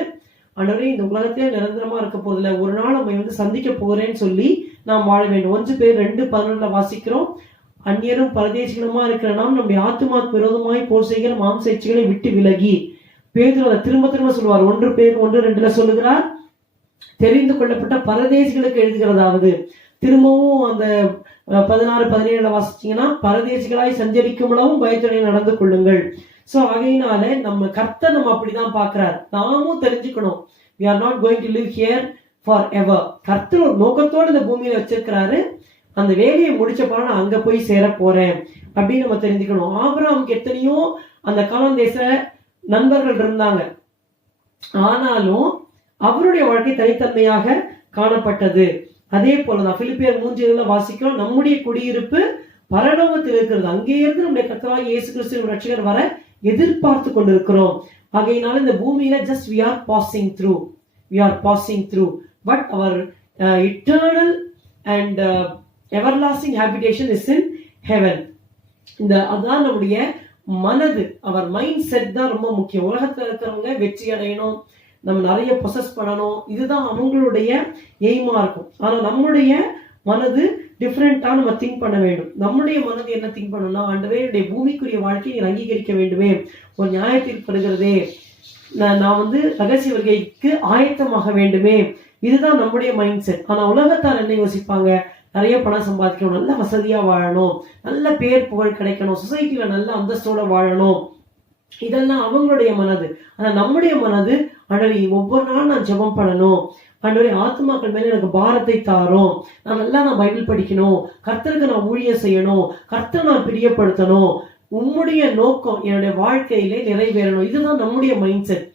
ஆண்டவரே இந்த உலகத்திலே நிரந்தரமா இருக்க போதில்ல, ஒரு நாள் நம்ம வந்து சந்திக்க போறேன்னு சொல்லி நாம் வாழ வேண்டும். 1 பேர் 2:11 வாசிக்கிறோம், அந்நியரும் பரதேசிகளுமா இருக்கிற நாம் நம்முடைய ஆத்துமாக்கு விரோதமாய் போர் செய்கிற மாம்ச இச்சைகளை விட்டு விலகி. பேதுரு அதை திரும்ப திரும்ப சொல்லுவார். 1 பேர் 1:2 சொல்லுகிறார், தெரிந்து கொள்ளப்பட்ட பரதேசிகளுக்கு எழுதுகிறதாவது. திரும்பவும் அந்த 16-17 வாசிச்சீங்கன்னா, பரதேசிகளாய் சஞ்சரிக்கும் அளவும் பயத்துடன் நடந்து கொள்ளுங்கள். சோ ஆகையினால நம்ம கர்த்தர் நம்ம அப்படிதான் பாக்குறாரு. நாமும் தெரிஞ்சுக்கணும், we are not going to live here forever. கர்த்தர் ஒரு நோக்கத்தோடு இந்த பூமியில வச்சிருக்கிறாரு. அந்த வேலையை முடிச்ச பிறகு நான் அங்க போய் சேர போறேன் அப்படின்னு நம்ம தெரிஞ்சுக்கணும். ஆபிரகாமுக்கு எத்தனையோ அந்த கானான் தேச நண்பர்கள் இருந்தாங்க, ஆனாலும் அவருடைய வாழ்க்கை தனித்தன்மையாக காணப்பட்டது. அதே போலதான் பிலிப்பியர் 3:7 வாசிக்கிறோம், நம்முடைய குடியிருப்பு பரலோகத்தில் இருக்கிறது, அங்கே இருந்து நம்முடைய கர்த்தராகிய இயேசு கிறிஸ்துவின் ரட்சகர் வர எதிர்பார்த்து கொண்டிருக்கிறோம். ஆகையினால இந்த பூமியில just we are passing through but our eternal and everlasting habitation is in heaven. இந்த அதான் நம்முடைய மனது, அவர் மைண்ட் செட் தான் ரொம்ப முக்கியம். உலகத்துல இருக்கிறவங்க வெற்றி அடையணும், நம்ம நிறைய பொசஸ் பண்ணணும், இதுதான் அவங்களுடைய எய்மா இருக்கும். ஆனா நம்முடைய மனது டிஃப்ரெண்டா நம்ம திங்க் பண்ண வேண்டும். நம்முடைய மனது என்ன திங்க் பண்ணணும்னா, ஆண்டவரே என்னுடைய பூமிக்குரிய வாழ்க்கையை அங்கீகரிக்க வேண்டுமே, ஒரு நியாயத்தில் படுகிறதே, நான் வந்து ரகசிய வருகைக்கு ஆயத்தமாக வேண்டுமே, இதுதான் நம்முடைய மைண்ட் செட். ஆனா உலகத்தார் என்ன யோசிப்பாங்க, நிறைய பணம் சம்பாதிக்கணும், நல்ல வசதியா வாழணும், நல்ல பேர் புகழ் கிடைக்கணும், சொசைட்டில நல்ல அந்தஸ்தோட வாழணும், இதெல்லாம் அவங்களுடைய மனது. ஆனா நம்முடைய மனது, ஆண்டவரே ஒவ்வொரு நாளும் நான் ஜெபம் பண்ணணும், ஆண்டவரே ஆத்மாக்கள் மேல எனக்கு பாரத்தை தாரும், நான் பைபிள் படிக்கணும், கர்த்தருக்கு நான் ஊழியம் செய்யணும், கர்த்தரை நான் பிரியப்படுத்தணும், உம்முடைய நோக்கம் என்னுடைய வாழ்க்கையிலே நிறைவேறணும். இதுதான் நம்முடைய மைண்ட் செட்.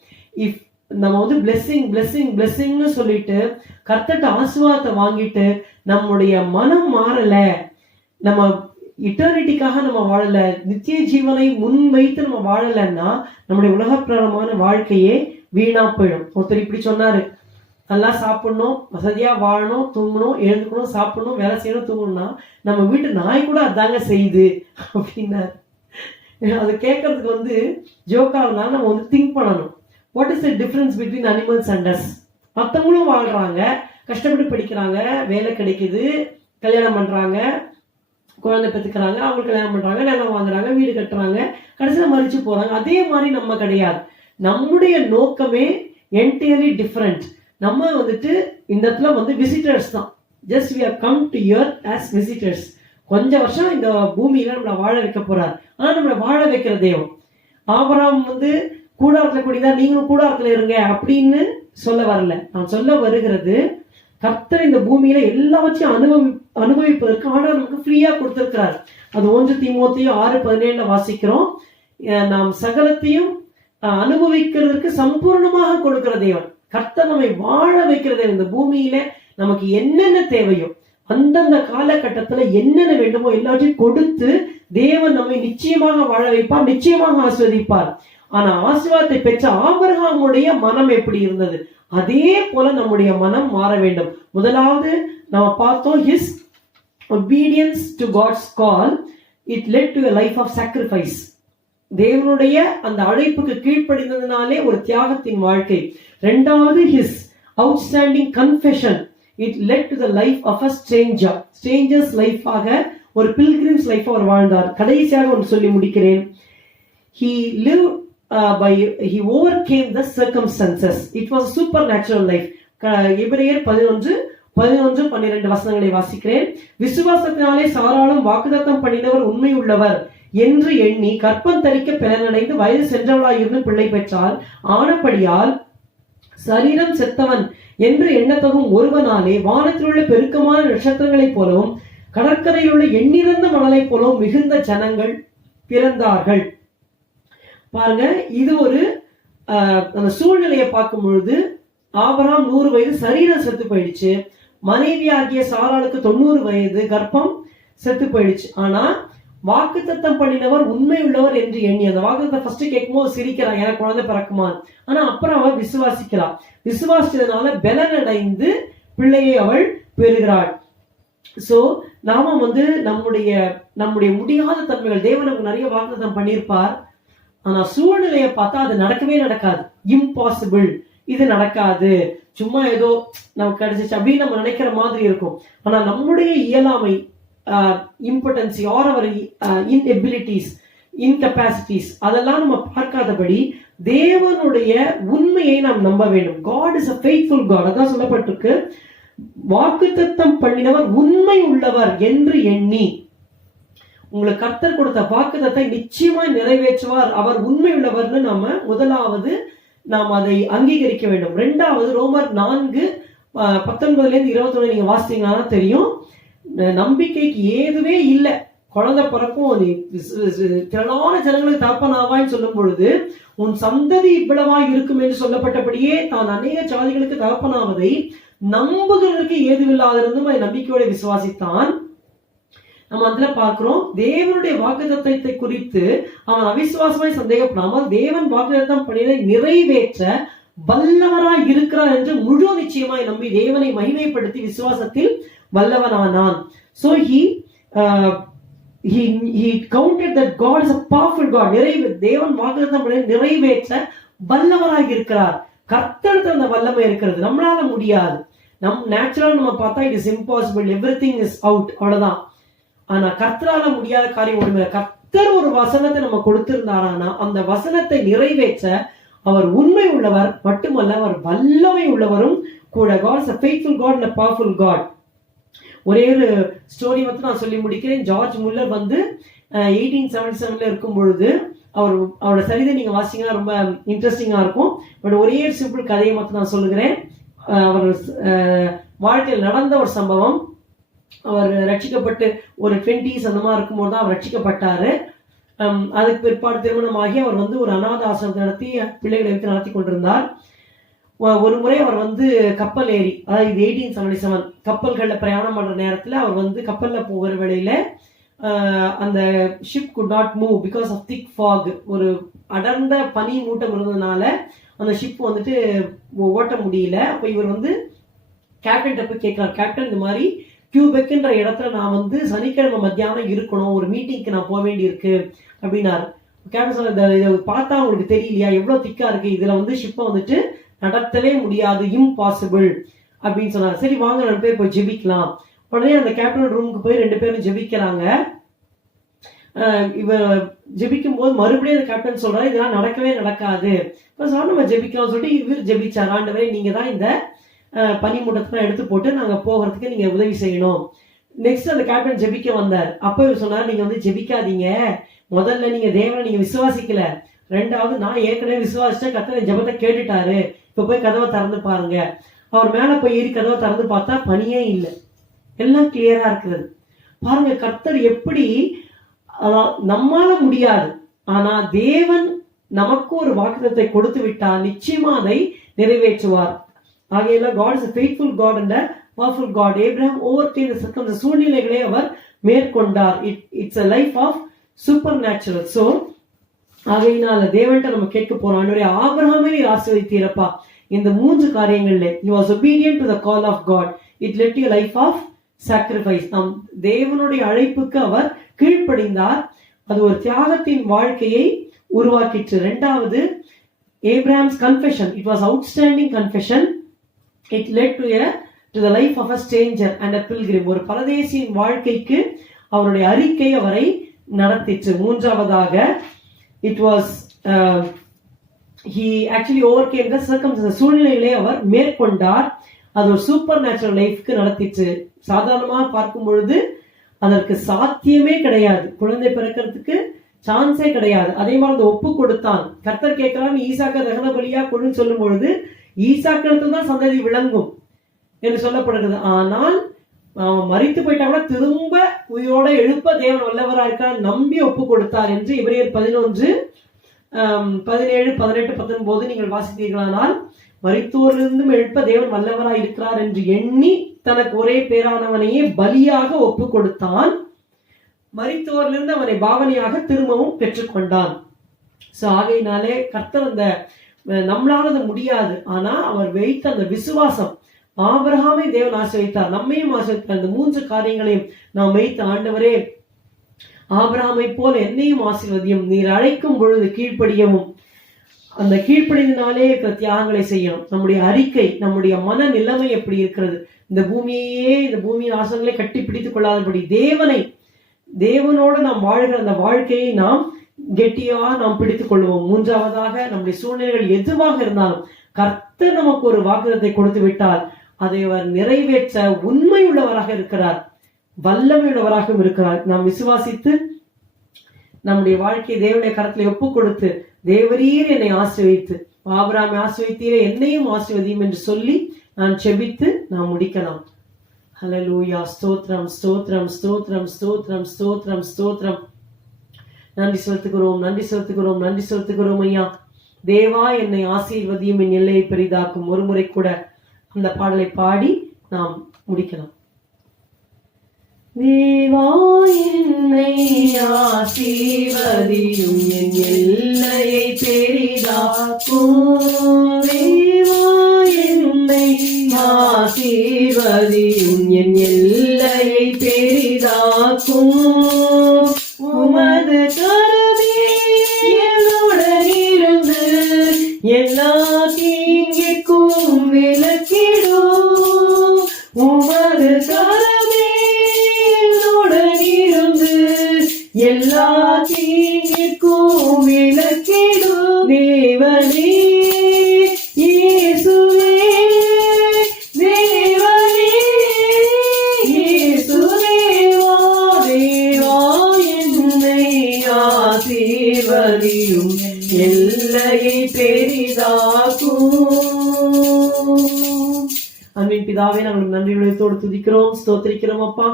இஃப் நம்ம வந்து பிளெஸிங்னு சொல்லிட்டு கர்த்தர்ட்ட ஆசீர்வாதத்தை வாங்கிட்டு நம்முடைய மனம் மாறல, நம்ம இட்டர்னிட்டிக்காக நம்ம வாழல, நித்திய ஜீவனை முன் வைத்து நம்ம வாழலைன்னா நம்முடைய உலகப்பிரமான வாழ்க்கையே வீணா போயிடும். ஒருத்தர் இப்படி சொன்னாரு, நல்லா சாப்பிடணும், வசதியா வாழணும், தூங்கணும், எழுந்துக்கணும், சாப்பிடணும், வேலை செய்யணும், தூங்கணும்னா நம்ம வீட்டு நாய் கூட அதாங்க செய்யுது அப்படின்னாரு. அது கேட்கறதுக்கு ஜோக்கா இருந்தாலும் நம்ம திங்க் பண்ணணும். What is the difference between animals and us? மற்றவங்களும் வாழ்றாங்க, கஷ்டப்பட்டு படிக்கிறாங்க, வேலை கிடைக்குது, கல்யாணம் பண்றாங்க, குழந்தை பெற்றுக்கிறாங்க, அவங்க கல்யாணம் பண்றாங்க, நிலம் வாங்குறாங்க, வீடு கட்டுறாங்க, கடைசியில் மறிச்சு போறாங்க. அதே மாதிரி நம்ம கிடையாது. நம்முடைய நோக்கமே என்டையர்லி டிஃப்ரெண்ட். நம்ம இந்த இடத்துல விசிட்டர்ஸ் தான். Just we have come to earth as visitors. கொஞ்ச வருஷம் இந்த பூமியில நம்மளை வாழ வைக்க போறார். ஆனா நம்மளை வாழ வைக்கிற தெய்வம். ஆபிரகாம் கூடாரத்துல கூடிதான் நீங்களும் கூடாரத்துல இருங்க அப்படின்னு சொல்ல வரல. நான் சொல்ல வருகிறது, கர்த்தர் இந்த பூமியில எல்லாவற்றையும் அனுபவிப்பதற்கு ஆண்டவர் நமக்கு ஃப்ரீயா கொடுத்திருக்கிறார். அது 1 தீமோத்தேயு 6:17 வாசிக்கிறோம். நாம் சகலத்தையும் அனுபவிக்கிறதுக்கு சம்பூர்ணமாக கொடுக்கிற தேவன். கர்த்தர் நம்மை வாழ வைக்கிற தேவன். இந்த பூமியில நமக்கு என்னென்ன தேவையோ அந்தந்த காலகட்டத்துல என்னென்ன வேண்டுமோ எல்லாத்தையும் கொடுத்து தேவன் நம்மை நிச்சயமாக வாழ வைப்பார், நிச்சயமாக ஆசீர்வதிப்பார். ஆனா ஆசீர்வாதத்தை பெற்ற ஆபிரகாமுடைய மனம் எப்படி இருந்தது? அதே போல நம்முடைய மனம் மாற வேண்டும். முதலாவது நம்ம பார்த்தோம், his obedience to God's call, it led to a life of sacrifice. தேவனுடைய அந்த அழைப்புக்கு கீழ்ப்படிந்ததுனாலே ஒரு தியாகத்தின் வாழ்க்கை. இரண்டாவது, his outstanding confession, it led to the life of a stranger. Stranger's life ஆக ஒரு pilgrim's life அவர் வாழ்ந்தார். கடைசியாக ஒன்று சொல்லி முடிக்கிறேன். He lived he overcame the circumstances. It was a supernatural life. எபிரேயர் 11:12 வசனங்களை வாசிக்கிறேன். விசுவாசத்தினாலே சாராளும் வாக்குத்தத்தம் பண்ணினவர் உண்மை உள்ளவர் என்று எண்ணி கற்பம் தரிக்க பிறனடைந்து வயது சென்றவளாய் இருந்து பிள்ளை பெற்றால், ஆனபடியால் சரீரம் செத்தவன் என்று எண்ணத்தகும் ஒருவனாலே வானத்தில் உள்ள பெருக்கமான நட்சத்திரங்களைப் போலவும் கடற்கரையில் உள்ள எண்ணிறந்த மணலைப் போலவும் மிகுந்த ஜனங்கள் பிறந்தார்கள். பாருங்க, இது ஒரு அந்த சூழ்நிலையை பார்க்கும் பொழுது ஆபிரகாம் 100 வயது சரீரம் செத்து போயிடுச்சு. மனைவி ஆகிய சாராளுக்கு 90 வயது கர்ப்பம் செத்து போயிடுச்சு. ஆனா வாக்குத்தத்தம் பண்ணினவர் உண்மை உள்ளவர் என்று எண்ணி, அந்த வாக்குத்தத்தம் ஃபர்ஸ்ட் கேட்கும்போது சிரிக்கிறான், எனக்கு குழந்தை பிறக்குமான். ஆனா அப்புறம் அவள் விசுவாசிக்கிறாள். விசுவாசிச்சதுனால பலனடைந்து பிள்ளையை அவள் பெறுகிறாள். சோ நாம நம்முடைய முடியாத தன்மைகள், தேவன் நமக்கு நிறைய வாக்குத்தத்தம் பண்ணியிருப்பார். ஆனா சூழ்நிலையை பார்த்தா அது நடக்கவே நடக்காது. இம்பாசிபிள், இது நடக்காது, சும்மா ஏதோ நமக்கு கிடைச்சிச்சு அப்படின்னு நம்ம நினைக்கிற மாதிரி இருக்கும். ஆனா நம்முடைய இயலாமை, இம்பார்ட்டன்சி ஆர் அவர் இன்எபிலிட்டிஸ், இன்கெப்பாசிட்டிஸ், அதெல்லாம் நம்ம பார்க்காதபடி தேவனுடைய உண்மையை நாம் நம்ப வேண்டும். God is a faithful God. அதான் சொல்லப்பட்டிருக்கு, வாக்குத்தத்தம் பண்ணினவர் உண்மை உள்ளவர் என்று எண்ணி. உங்களுக்கு கர்த்தர் கொடுத்த வாக்குத்தத்தை நிச்சயமாய் நிறைவேற்றுவார், அவர் உண்மை உள்ளவர்னு நாம முதலாவது நாம் அதை அங்கீகரிக்க வேண்டும். இரண்டாவது, ரோமர் 4:19-21 நீங்க வாசித்தீங்கன்னா தெரியும், நம்பிக்கைக்கு ஏதுவே இல்லை. குழந்தை பிறக்கும், திரளான ஜனங்களுக்கு தகப்பனாவான்னு சொல்லும் பொழுது உன் சந்ததி இவ்வளவாய் இருக்கும் என்று சொல்லப்பட்டபடியே தான் அநேக ஜாதிகளுக்கு தகப்பனாவதை நம்புகிறதற்கு ஏதுவில்லாதிருந்தும் அதை நம்பிக்கையோட விசுவாசித்தான். நம்ம அதுல பார்க்கிறோம், தேவனுடைய வாக்குத்தத்தத்தை குறித்து அவன் அவிசுவாசமாய் சந்தேகப்படாமல் தேவன் வாக்குத்தத்தம் பண்ணினை நிறைவேற்ற வல்லவராய் இருக்கிறார் என்று முழு நிச்சயமாய் நம்பி தேவனை மகிமைப்படுத்தி விசுவாசத்தில் வல்லவனானான். So he counted that God is a powerful God. தேவன் வாக்குத்தத்தம் பண்ணி நிறைவேற்ற வல்லவராய் இருக்கிறார். கர்த்தருக்கு அந்த வல்லமை இருக்கிறது, நம்மளால முடியாது. நேச்சுரலா நம்ம பார்த்தா it is impossible, everything is out, அவ்வளவுதான். ஆனா கர்த்தரால முடியாத காரியம் ஒண்ணுமே. கர்த்தர் ஒரு வசனத்தை நம்ம கொடுத்திருந்தாரானா அந்த வசனத்தை நிறைவேற்ற அவர் உண்மை உள்ளவர் மட்டுமல்ல, அவர் வல்லமை உள்ளவரும் கூட. God is a faithful God and a powerful God. ஒரே ஒரு ஸ்டோரி நான் சொல்லி முடிக்கிறேன். ஜார்ஜ் முல்லர் 1877 இருக்கும் பொழுது அவரோட சரிதை நீங்க வாசிங்கன்னா ரொம்ப இன்ட்ரெஸ்டிங்கா இருக்கும். பட் ஒரே சிம்பிள் கதையை நான் சொல்லுகிறேன். அவர் வாழ்க்கையில் நடந்த ஒரு சம்பவம். அவர் ரட்சிக்கப்பட்டு ஒரு 20s அந்த மாதிரி இருக்கும்போது தான் அவர் ரட்சிக்கப்பட்டாரு. அதுக்கு பிற்பாடு திருமணமாகி அவர் ஒரு அநாத ஆசிரமத்தை நடத்தி பிள்ளைகளை வைத்து நடத்தி கொண்டிருந்தார். ஒரு முறை அவர் கப்பல் ஏறி, அதாவது 1877 கப்பல்கள்ல பிரயாணம் பண்ற நேரத்துல அவர் கப்பல்ல போகிற வேளையில அந்த ship could not move because of thick fog. ஒரு அடர்ந்த பனி மூட்டம் இருந்ததுனால அந்த ஷிப் வந்துட்டு ஓட்ட முடியல. அப்ப இவர் வந்து கேப்டன் போய் கேட்கிறார், கேப்டன் இந்த மாதிரி கியூபெக்ன்ற இடத்துல நான் வந்து சனிக்கிழமை மத்தியானம் இருக்கணும், ஒரு மீட்டிங்க்கு நான் போக வேண்டி இருக்கு அப்படின்னாரு. கேப்டன் சொன்ன, இதை பார்த்தா உங்களுக்கு தெரியலையா எவ்வளவு திக்கா இருக்கு, இதுல வந்து ஷிப்பை வந்துட்டு நடத்தவே முடியாது, இம்பாசிபிள் அப்படின்னு சொன்னார். சரி வாங்க 2 பேர் போய் ஜெபிக்கலாம். உடனே அந்த கேப்டன் ரூமுக்கு போய் 2 பேரும் ஜெபிக்கிறாங்க. இவ ஜெபிக்கும் போது மறுபடியும் அந்த கேப்டன் சொல்றாரு, இதெல்லாம் நடக்கவே நடக்காது, நம்ம ஜெபிக்கலாம் சொல்லிட்டு இவர் ஜெபிச்சார். ஆண்டவரே நீங்க தான் இந்த பனிமூட்டத்தை எடுத்து போட்டு நாங்க போகிறதுக்கு நீங்க உதவி செய்யணும். நெக்ஸ்ட் அந்த கேப்டன் ஜெபிக்க வந்தார். அப்ப இவர் சொன்னார், நீங்க வந்து ஜெபிக்காதீங்க, முதல்ல நீங்க தேவனை நீங்க விசுவாசிக்கல, 2வது நான் ஏற்கனவே விசுவாசிச்சேன், கர்த்தர் ஜெபத்தை கேட்டுட்டாரு, இப்ப போய் கதவை திறந்து பாருங்க. அவர் மேல போய் ஏறி கதவை திறந்து பார்த்தா பனியே இல்லை, எல்லாம் கிளியரா இருக்கிறது. பாருங்க கர்த்தர் எப்படி, நம்மால முடியாது, ஆனா தேவன் நமக்கு ஒரு வாக்குத்தத்தை கொடுத்து விட்டால் நிச்சயமா அதை நிறைவேற்றுவார். ஆகையில God is a faithful God and a powerful God. Abraham overcame the circumstances. சூழ்நிலைகளை அவர் மேற்கொண்டார். It's a life of supernatural. So ஆகையினால தேவன்கிட்ட நம்ம கேட்க போறோம், ஆண்டவரே ஆபிரகாமை நீர் ஆசீர்வதித்தீரப்பா இந்த 3 காரியங்கள்ல. He was obedient to the call of God. It led to a life of sacrifice. நம் தேவனுடைய அழைப்புக்கு அவர் கீழ்ப்படிந்தார், அது ஒரு தியாகத்தின் வாழ்க்கையை உருவாக்கிற்று. 2வது Abraham's confession. It was outstanding confession. It led to the life of a stranger and a pilgrim. ஒரு பரதேசியின் வாழ்க்கைக்கு அவருடைய அறிக்கை அவரை நடத்திற்று. 3வதாக it was he actually overcame the circumstances. சூழ்நிலைகளை அவர் மேற்கொண்டார், அது ஒரு சூப்பர் நேச்சுரல் லைஃப்க்கு நடத்திற்று. சாதாரணமாக பார்க்கும் பொழுது அதற்கு சாத்தியமே கிடையாது, குழந்தை பிறக்கிறதுக்கு சான்ஸே கிடையாது. அதே மாதிரி அந்த ஒப்பு கொடுத்தான். கர்த்தர் கேட்கிறான், ஈசாக்க தகன பலியா கொடுன்னு சொல்லும் பொழுது ஈசாக்கிடத்துல தான் சந்ததி விளங்கும் என்று சொல்லப்படுகிறது. ஆனால் அவன் மரித்து போயிட்டா கூட திரும்ப உயிரோட எழுப்ப தேவன் வல்லவரா இருக்கார், நம்பி ஒப்பு கொடுத்தார் என்று எபிரேயர் 11 17 18 19 நீங்கள் வாசித்தீர்களானால், மரித்தோரிலிருந்தும் எழுப்ப தேவன் வல்லவராய் இருக்கிறார் என்று எண்ணி தனக்கு ஒரே பேரானவனையே பலியாக ஒப்பு கொடுத்தான். மரித்தோரிலிருந்து அவனை பாவனையாக திரும்பவும் பெற்றுக்கொண்டான். சோ ஆகையினாலே கர்த்தர் அந்த நம்மளால முடியாது, ஆனா அவர் வைத்த அந்த விசுவாசம், ஆபிரகாமை தேவன் ஆசீர்வதித்தார், நம்மையும் ஆசீர்வதித்தார். இந்த 3 காரியங்களையும் நாம் வைத்த ஆண்டவரே ஆபிரகாமை போல என்னையும் ஆசீர்வதியும், நீர் அழைக்கும் பொழுது கீழ்ப்படியவும், அந்த கீழ்ப்படினாலே இருக்கிற தியாகங்களை செய்யணும். நம்முடைய அறிக்கை, நம்முடைய மன நிலைமை எப்படி இருக்கிறது, இந்த பூமியின் ஆசனங்களை கட்டி பிடித்துக் கொள்ளாதபடி தேவனோடு நாம் வாழ்கிற அந்த வாழ்க்கையை நாம் கெட்டியா நாம் பிடித்துக் கொள்வோம். 3வதாக நம்முடைய சூழ்நிலைகள் எதுவாக இருந்தாலும் கர்த்தர் நமக்கு ஒரு வாக்குத்தத்தை கொடுத்து விட்டால் அதை அவர் நிறைவேற்ற உண்மை உள்ளவராக இருக்கிறார், வல்லமை உள்ளவராகவும் இருக்கிறார். நாம் விசுவாசித்து நம்முடைய வாழ்க்கையை தேவனுடைய கரத்தில் ஒப்பு கொடுத்து, தேவரீர் என்னை ஆசீர்வதித்து, ஆபிரகாமை ஆசீர்வதித்தீரே என்னையும் ஆசீர்வதியும் என்று சொல்லி நான் செபித்து நாம் முடிக்கலாம். ஹல்லேலூயா. ஸ்தோத்திரம் ஸ்தோத்திரம் ஸ்தோத்திரம் ஸ்தோத்திரம் ஸ்தோத்திரம் ஸ்தோத்திரம். நன்றி செலுத்துகிறோம், நன்றி செலுத்துகிறோம், நன்றி செலுத்துகிறோம் ஐயா. தேவா என்னை ஆசீர்வதியும், என் எல்லையை பெரிதாக்கும். ஒரு முறை கூட அந்த பாடலை பாடி நாம் முடிக்கலாம். தேவா என்னை ஆசீர்வதியும், என் எல்லையை பெரிதாக்கும். தேவா என்னை ஆசீர்வதியும், என் எல்லையை பெரிதாக்கும். உமது கரமே என்னுடன் இருந்து எல்லா தீங்கிற்கும் விலக்கிடும். உமது கரமே என்னுடன் இருந்து எல்லா தீங்கிற்கும் விலக்கிடும். தேவனே இயேசுவே, தேவனே இயேசுதேவா, தேவா என்னை ஆசீர்வதியும், எல்லையை பெரிதாக்கும். அன்பின் பிதாவே, நாங்கள் நன்றி உள்ளத்தோடு துதிக்கிறோம், ஸ்தோத்திரிக்கிறோம் அப்பா.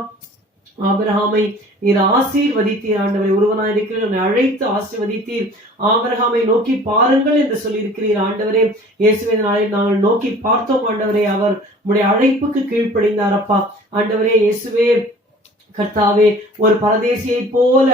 ஆபிரகாமை நீர் ஆசீர்வதித்தீர் ஆண்டவரை, ஒருவனாய் இருக்கிறீர், உன்னை அழைத்து ஆசீர்வதித்தீர். ஆபிரகாமை நோக்கி பாருங்கள் என்று சொல்லி இருக்கிறீர் ஆண்டவரே. இயேசுவின் நாளில் நாங்கள் நோக்கி பார்த்தோம் ஆண்டவரே, அவர் உம்முடைய அழைப்புக்கு கீழ்ப்படிந்தார் அப்பா. ஆண்டவரே இயேசுவே, கர்த்தாவே, ஒரு பரதேசியை போல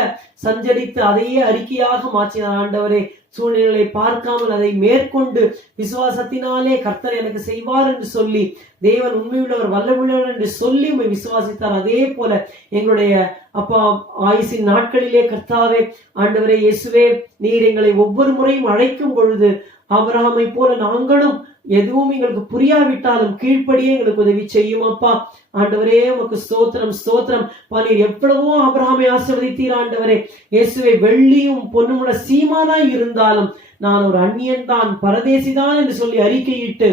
சஞ்சரித்து அதையே அறிக்கையாக மாற்றினார் ஆண்டவரே. சூழ்நிலைகளை பார்க்காமல் அதை மேற்கொண்டு விசுவாசத்தினாலே கர்த்தர் எனக்கு செய்வார் என்று சொல்லி, தேவன் உண்மையுள்ளவர் வல்லமுள்ளவர் என்று சொல்லி உண்மை விசுவாசித்தார். அதே போல எங்களுடைய அப்பா ஆயுசின் நாட்களிலே கர்த்தாவே ஆண்டவரே இயேசுவே, நீர் எங்களை ஒவ்வொரு முறையும் அழைக்கும் பொழுது ஆபிரகாமை போல நாங்களும் எதுவும் எங்களுக்கு புரியாவிட்டாலும் கீழ்ப்படியே எங்களுக்கு உதவி செய்யும் அப்பா. ஆண்டவரே உமக்கு ஸ்தோத்திரம் ஸ்தோத்திரம். நீர் எவ்வளவோ ஆபிரகாமை ஆசீர்வதித்தீர் ஆண்டவரே இயேசுவே. வெள்ளியும் பொன்னுமுள்ள சீமானாய் இருந்தாலும் நான் ஒரு அந்நியன் தான், பரதேசிதான் என்று சொல்லி அறிக்கையிட்டு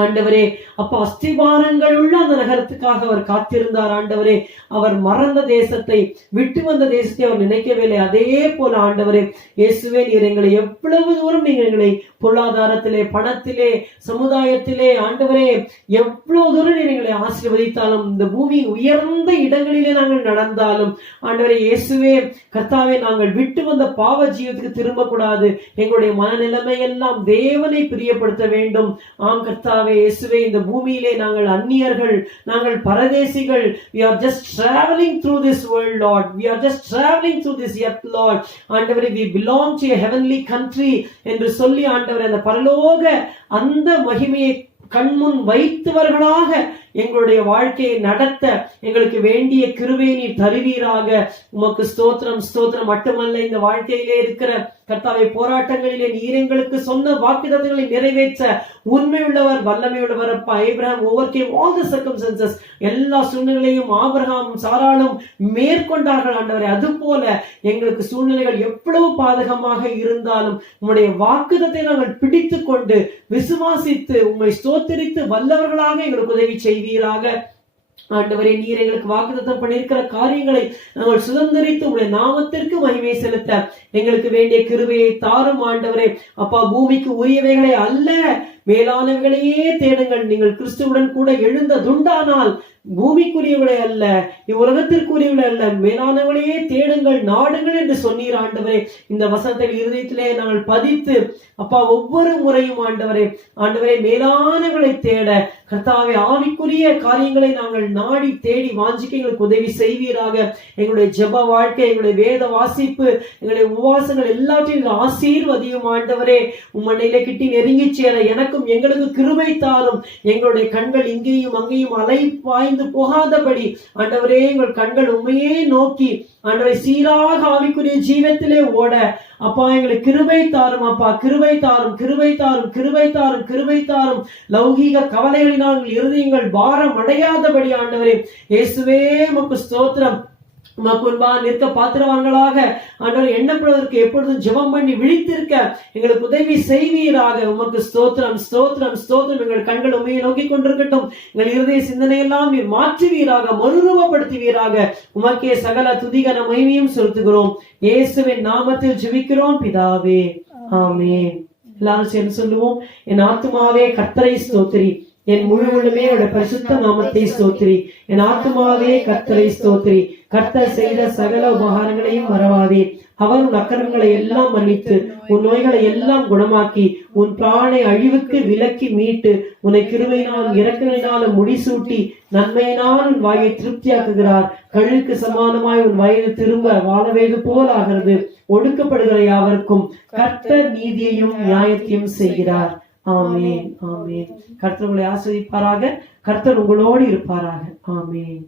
ஆண்டவரே அப்ப அஸ்திபாரங்கள் உள்ள அந்த நகரத்துக்காக அவர் காத்திருந்தார் ஆண்டவரே. அவர் மறந்த தேசத்தை, விட்டு வந்த தேசத்தை அவர் நினைக்கவில்லை. அதே போல ஆண்டவரே இயேசுவே, நீர் எங்களை எவ்வளவு தூரம் நீங்க எங்களை பொருளாதாரத்திலே, பணத்திலே, சமுதாயத்திலே ஆண்டவரே எவ்வளவு தூரம் நீர் எங்களை ஆசீர்வதித்தாலும், இந்த பூமியின் உயர்ந்த இடங்களிலே நாங்கள் நடந்தாலும் ஆண்டவரே இயேசுவே கர்த்தாவே, நாங்கள் விட்டு வந்த பாவ ஜீவத்துக்கு திரும்ப கூடாது. எங்களுடைய மனநிலைமை எல்லாம் தேவனை பிரியப்படுத்த வேண்டும். ஆம் கர்த்தாவே இயேசுவே, இந்த பூமியிலே நாங்கள் அந்நியர்கள், நாங்கள் பரதேசிகள். we are just traveling through this world, Lord. we are just traveling through this earth, Lord. ஆண்டவரே, we belong to a heavenly country என்று சொல்லி ஆண்டவரே அந்த பரலோக அந்த மகிமையை கண்முன் வைத்தவர்களாக எங்களுடைய வாழ்க்கையை நடத்த எங்களுக்கு வேண்டிய கிருபையை நீர் தருவீராக. உமக்கு ஸ்தோத்திரம் ஸ்தோத்திரம். மட்டுமல்ல, இந்த வாழ்க்கையிலே இருக்கிற கர்த்தாவே போராட்டங்களிலே நீர் எங்களுக்கு சொன்ன வாக்குத்தத்தங்களை நிறைவேற்ற உண்மை உள்ளவர், வல்லமை உள்ளவர் அப்பா. Abraham overcame all the circumstances. எல்லா சூழ்நிலையும் ஆபிரகாமும் சாராளும் மேற்கொண்டார்கள் ஆண்டவரே. அதுபோல எங்களுக்கு சூழ்நிலைகள் எவ்வளவு பாதகமாக இருந்தாலும் உம்முடைய வாக்குத்தத்தை நாங்கள் பிடித்து கொண்டு விசுவாசித்து உம்மை ஸ்தோத்திரித்து வல்லவர்களாக எங்களுக்கு உதவி செய்வீராக. ஆண்டவரே, நீர் எங்களுக்கு வாக்குத்தத்தம் பண்ணியிருக்கிற காரியங்களை நாங்கள் சுதந்திரித்து உங்களுடைய நாமத்திற்கு மகிமை செலுத்த எங்களுக்கு வேண்டிய கிருபையை தாரும் ஆண்டவரே. அப்பா, பூமிக்கு உரியவைகளை அல்ல மேலானவைகளையே தேடுங்கள். நீங்கள் கிறிஸ்துவுடன் கூட எழுந்ததுண்டானால் பூமிக்குரியவளை அல்ல, இவ்வுலகத்திற்குரியவளை அல்ல, மேலானவளையே தேடுங்கள், நாடுங்கள் என்று சொன்னீர் ஆண்டவரே. இந்த வசனத்தை இருதயத்திலே நாங்கள் பதித்து அப்பா ஒவ்வொரு முறையும் ஆண்டவரே ஆண்டவரே மேலானவளை தேட கர்த்தாவே ஆவிக்குரிய காரியங்களை நாங்கள் நாடி தேடி வாஞ்சிக்க எங்களுக்கு உதவி செய்வீராக. எங்களுடைய ஜெப வாழ்க்கை, எங்களுடைய வேத வாசிப்பு, எங்களுடைய உபவாசங்கள் எல்லாத்தையும் ஆசீர்வதியும் ஆண்டவரே. உம்மண்ணையில கிட்டி நெருங்கி சேர எனக்கும் எங்களுக்கு கிருபை தாரும். எங்களுடைய கண்கள் இங்கேயும் அங்கேயும் அலை பாய்ந்து போகாதபடி ஆண்டவரே எங்கள் கண்கள் உண்மையே நோக்கி ஆண்டவரை சீராக ஆவிக்குரிய ஜீவத்திலே ஓட அப்பா எங்களுக்கு கிருபை தாரும் அப்பா. கிருபை தாரும், கிருபை தாரும், கிருபை தாரும், கிருபை தாரும். லௌகீக கவலைகளினால் இருதயங்கள் பாரம் அடையாதபடி ஆண்டவரே இயேசுவே உமக்கு ஸ்தோத்திரம். முன்பா நிற்க பாத்திரவான்களாக ஆண்டவர் எண்ணப்படுவதற்கு எப்பொழுதும் ஜெபம் பண்ணி விழித்திருக்க எங்களுக்கு உதவி செய்வீராக. உமக்கு ஸ்தோத்திரம் ஸ்தோத்திரம் ஸ்தோத்திரம். எங்கள் கண்கள் உண்மையை நோக்கி கொண்டிருக்கட்டும். எங்கள் இருதய சிந்தனையெல்லாம் நீர் மாற்றுவீராக, மறுரூபப்படுத்துவீராக. உமக்கே சகல துதிகன மகிமையும் செலுத்துகிறோம். இயேசுவின் நாமத்தில் ஜெபிக்கிறோம் பிதாவே, ஆமென். எல்லாரும் சேர்ந்து சொல்லுவோம். என் ஆத்துமாவே கர்த்தரை ஸ்தோத்திரி, என் முழு உள்ளமே அவருடைய பரிசுத்த நாமத்தை ஸ்தோத்திரி. என் ஆத்துமாவே கர்த்தரை ஸ்தோத்திரி. கர்த்தர் செய்த சகல உபகாரங்களையும் மறவாதே. அவர் உன் அக்கிரமங்களை எல்லாம் மன்னித்து உன் நோய்களை எல்லாம் குணமாக்கி உன் பிராணை அழிவுக்கு விலக்கி மீட்டு உன்னை கிருபையினாலும் இரக்கங்களினாலும் முடிசூட்டி நன்மையினால் உன் வாயை திருப்தியாக்குகிறார். கழுக்கு சமானமாய் உன் வயது திரும்ப வாழவேது போல் ஆகிறது. ஒடுக்கப்படுகிற யாவருக்கும் கர்த்தர் நீதியையும் நியாயத்தையும் செய்கிறார். ஆமென், ஆமென். கர்த்தர் உங்களை ஆசீர்வதிப்பாராக. கர்த்தர் உங்களோடு இருப்பாராக. ஆமென்.